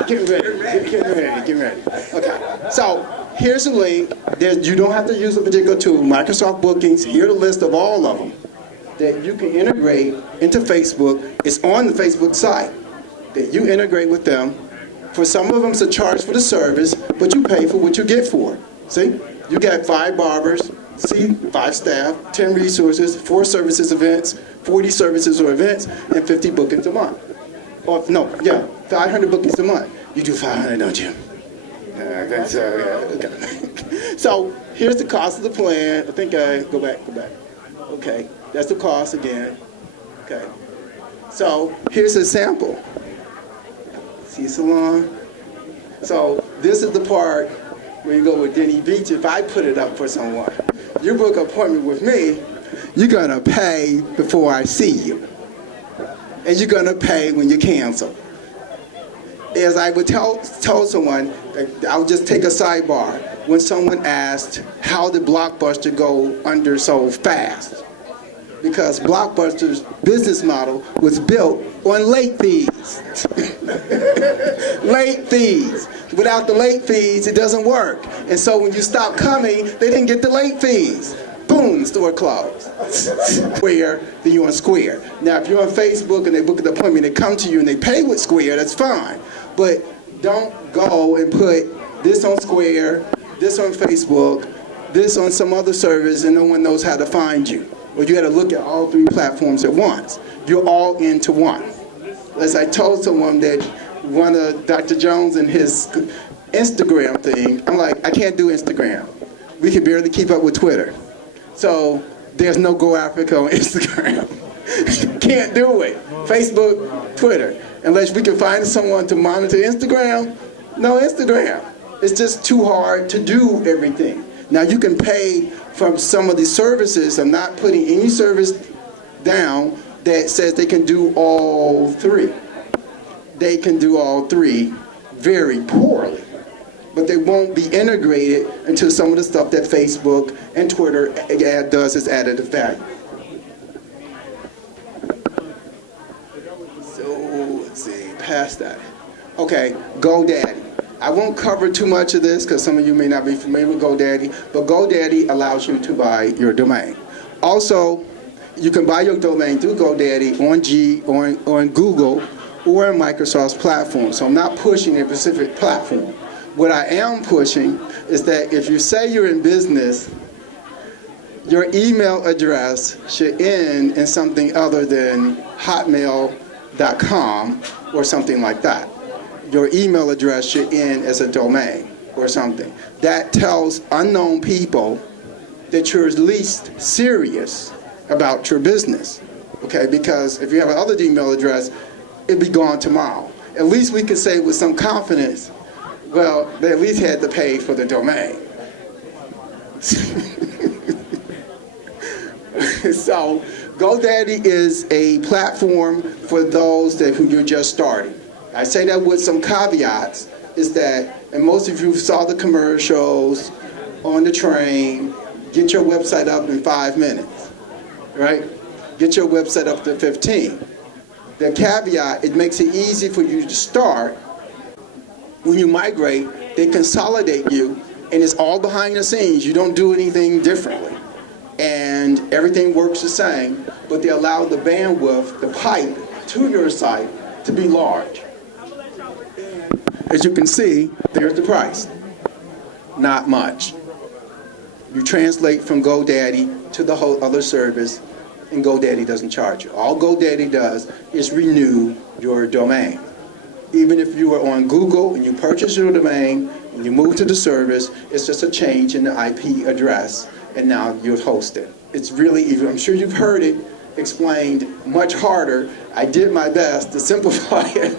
Getting ready. Getting ready. Okay. So here's a link. You don't have to use a particular tool. Microsoft Bookings. Here's a list of all of them that you can integrate into Facebook. It's on the Facebook site that you integrate with them. For some of them, it's a charge for the service, but you pay for what you get for it. See? You got 5 barbers, 5 staff, 10 resources, 4 services events, 40 services or events, and 50 bookings a month. Or, 500 bookings a month. You do 500, don't you? Okay. So here's the cost of the plan. I think go back. Okay, that's the cost again. Okay. So here's a sample. See salon. So this is the part where you go with Denny Beach. If I put it up for someone, you book an appointment with me, you're gonna pay before I see you, and you're gonna pay when you cancel. As I would tell someone, I'll just take a sidebar. When someone asked, how did Blockbuster go under so fast? Because Blockbuster's business model was built on late fees. Late fees. Without the late fees, it doesn't work. And so when you stop coming, they didn't get the late fees. Boom, store closed. Square, then you're on Square. Now, if you're on Facebook and they book an appointment, they come to you and they pay with Square, that's fine. But don't go and put this on Square, this on Facebook, this on some other service, and no one knows how to find you. Or you got to look at all 3 platforms at once. You're all into one. As I told someone that one of Dr. Jones and his Instagram thing, I'm like, I can't do Instagram. We can barely keep up with Twitter. So there's no Go Africa on Instagram. Can't do it. Facebook, Twitter. Unless we can find someone to monitor Instagram, no Instagram. It's just too hard to do everything. Now you can pay from some of these services. I'm not putting any service down that says they can do all 3. They can do all 3 very poorly. But they won't be integrated into some of the stuff that Facebook and Twitter does as additive value. So let's see, past that. Okay, GoDaddy. I won't cover too much of this because some of you may not be familiar with GoDaddy, but GoDaddy allows you to buy your domain. Also, you can buy your domain through GoDaddy on Google or on Microsoft's platform. So I'm not pushing a specific platform. What I am pushing is that if you say you're in business, your email address should end in something other than hotmail.com or something like that. Your email address should end as a domain or something. That tells unknown people that you're at least serious about your business, okay? Because if you have another email address, it'd be gone tomorrow. At least we can say with some confidence, well, they at least had to pay for the domain. So GoDaddy is a platform for those who you're just starting. I say that with some caveats, is that, and most of you saw the commercials on the train, get your website up in 5 minutes, right? Get your website up to 15. The caveat, it makes it easy for you to start. When you migrate, they consolidate you, and it's all behind the scenes. You don't do anything differently. And everything works the same, but they allow the bandwidth, the pipe to your site to be large. As you can see, there's the price. Not much. You translate from GoDaddy to the whole other service, and GoDaddy doesn't charge you. All GoDaddy does is renew your domain. Even if you are on Google and you purchase your domain and you move to the service, it's just a change in the IP address, and now you're hosted. It's really easy. I'm sure you've heard it explained much harder. I did my best to simplify it.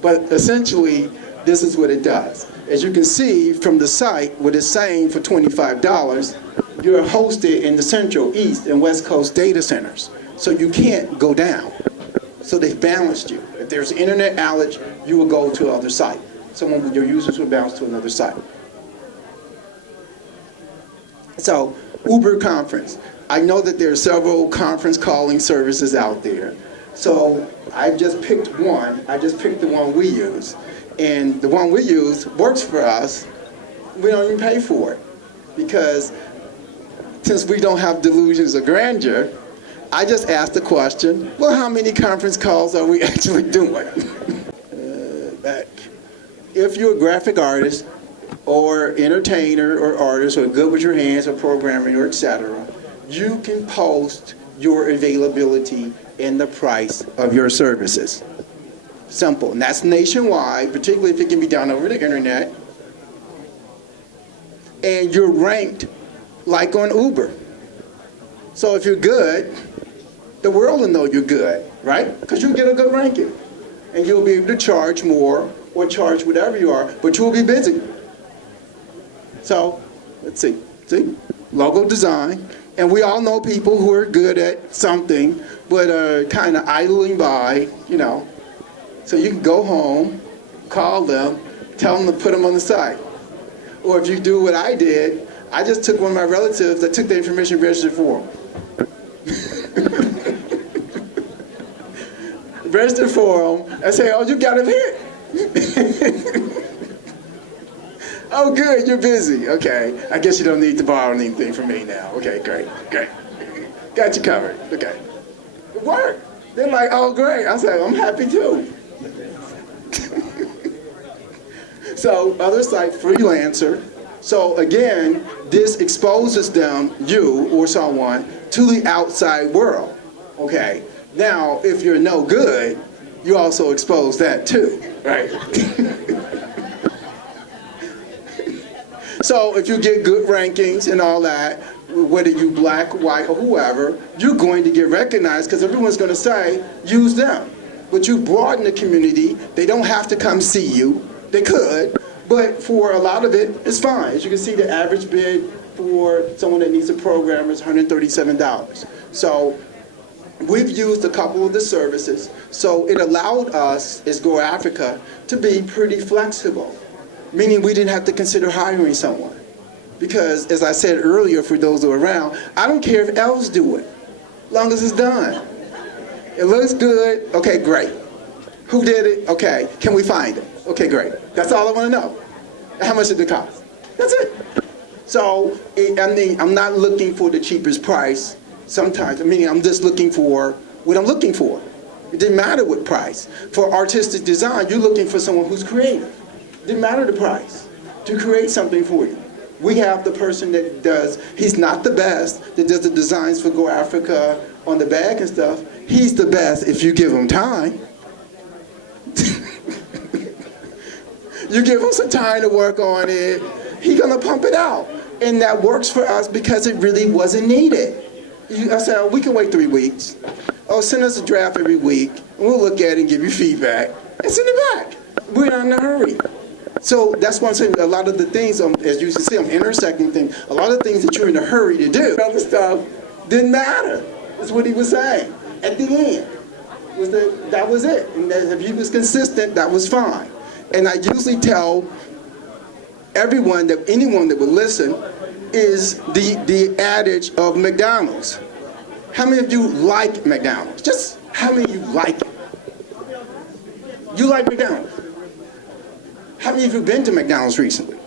But essentially, this is what it does. As you can see from the site, what it's saying for $25, you're hosted in the Central, East, and West Coast data centers. So you can't go down. So they've balanced you. If there's internet outage, you will go to another site. Your users will bounce to another site. So, Uber conference. I know that there are several conference calling services out there. So I just picked one. I just picked the one we use. And the one we use works for us. We don't even pay for it. Because since we don't have delusions of grandeur, I just asked the question, well, how many conference calls are we actually doing? If you're a graphic artist or entertainer or artist or good with your hands or programming or etc., you can post your availability and the price of your services. Simple. And that's nationwide, particularly if it can be done over the internet. And you're ranked like on Uber. So if you're good, the world will know you're good, right? Because you'll get a good ranking. And you'll be able to charge more or charge whatever you are, but you'll be busy. So, let's see, logo design. And we all know people who are good at something, but are kind of idling by, you know. So you can go home, call them, tell them to put them on the site. Or if you do what I did, I just took one of my relatives that took the information registered for them. Registered for them, and say, oh, you got him hit. Oh, good, you're busy. Okay, I guess you don't need to borrow anything from me now. Okay, great. Got you covered. Okay. It worked. They're like, oh, great. I said, I'm happy too. So, other site, freelancer. So, again, this exposes them, you or someone, to the outside world. Okay. Now, if you're no good, you also expose that too, right? So if you get good rankings and all that, whether you black, white, or whoever, you're going to get recognized because everyone's going to say, use them. But you broaden the community. They don't have to come see you. They could, but for a lot of it, it's fine. As you can see, the average bid for someone that needs a programmer is $137. So we've used a couple of the services, so it allowed us, as Go Africa, to be pretty flexible, meaning we didn't have to consider hiring someone. Because, as I said earlier, for those who are around, I don't care if elves do it, as long as it's done. It looks good, okay, great. Who did it? Okay, can we find it? Okay, great. That's all I want to know. How much did it cost? That's it. So, I'm not looking for the cheapest price. Sometimes, I'm just looking for what I'm looking for. It didn't matter what price. For artistic design, you're looking for someone who's creative. It didn't matter the price to create something for you. We have the person that does, he's not the best, that does the designs for Go Africa on the bag and stuff. He's the best if you give him time. You give him some time to work on it, he's gonna pump it out. And that works for us because it really wasn't needed. I said, oh, we can wait 3 weeks. Oh, send us a draft every week, and we'll look at it and give you feedback, and send it back. We're not in a hurry. So that's why I'm saying a lot of the things, as you can see, I'm intersecting things. A lot of things that you're in a hurry to do, other stuff didn't matter. That's what he was saying. At the end, that was it. And if he was consistent, that was fine. And I usually tell everyone, that anyone that would listen, is the adage of McDonald's. How many of you like McDonald's? Just how many of you like it? You like McDonald's? How many of you been to McDonald's recently?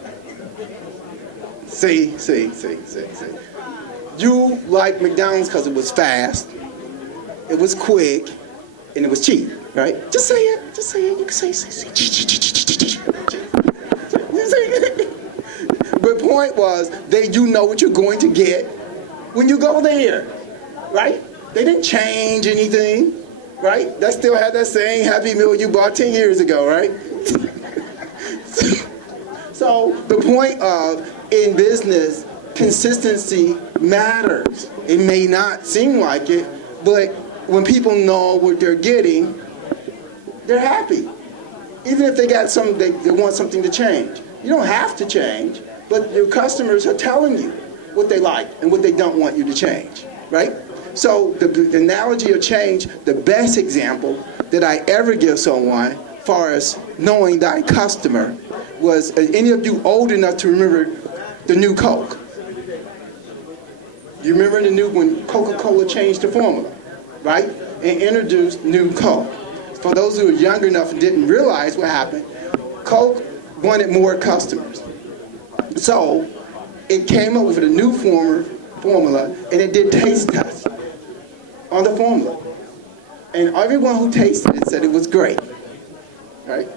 See. You like McDonald's because it was fast, it was quick, and it was cheap, right? Just say it. You can say. The point was that you know what you're going to get when you go there, right? They didn't change anything, right? That still had that same Happy Meal you bought 10 years ago, right? So the point of, in business, consistency matters. It may not seem like it, but when people know what they're getting, they're happy. Even if they got some, they want something to change. You don't have to change, but your customers are telling you what they like and what they don't want you to change, right? So the analogy of change, the best example that I ever give someone, as far as knowing thy customer, was any of you old enough to remember the new Coke? You remember when Coca-Cola changed the formula, right? And introduced new Coke. For those who are younger enough and didn't realize what happened, Coke wanted more customers. So it came up with a new formula, and it did taste tests on the formula. And everyone who tasted it said it was great, right?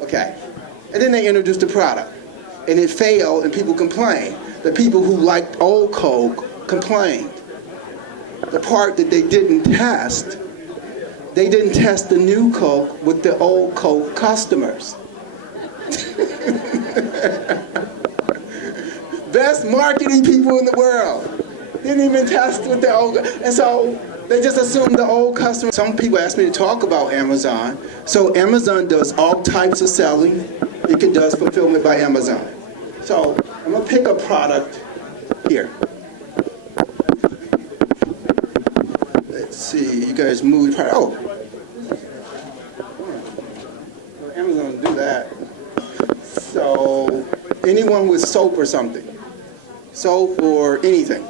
Okay. And then they introduced the product, and it failed, and people complained. The people who liked old Coke complained. The part that they didn't test the new Coke with the old Coke customers. Best marketing people in the world. Didn't even test with the old, and so they just assumed the old customers. Some people ask me to talk about Amazon. So Amazon does all types of selling. It does fulfillment by Amazon. So I'm gonna pick a product here. Let's see, you guys moved. Oh, Amazon do that. So anyone with soap or something, soap or anything.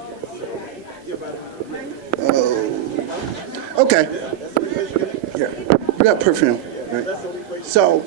Oh, okay. Here, you got perfume, right? So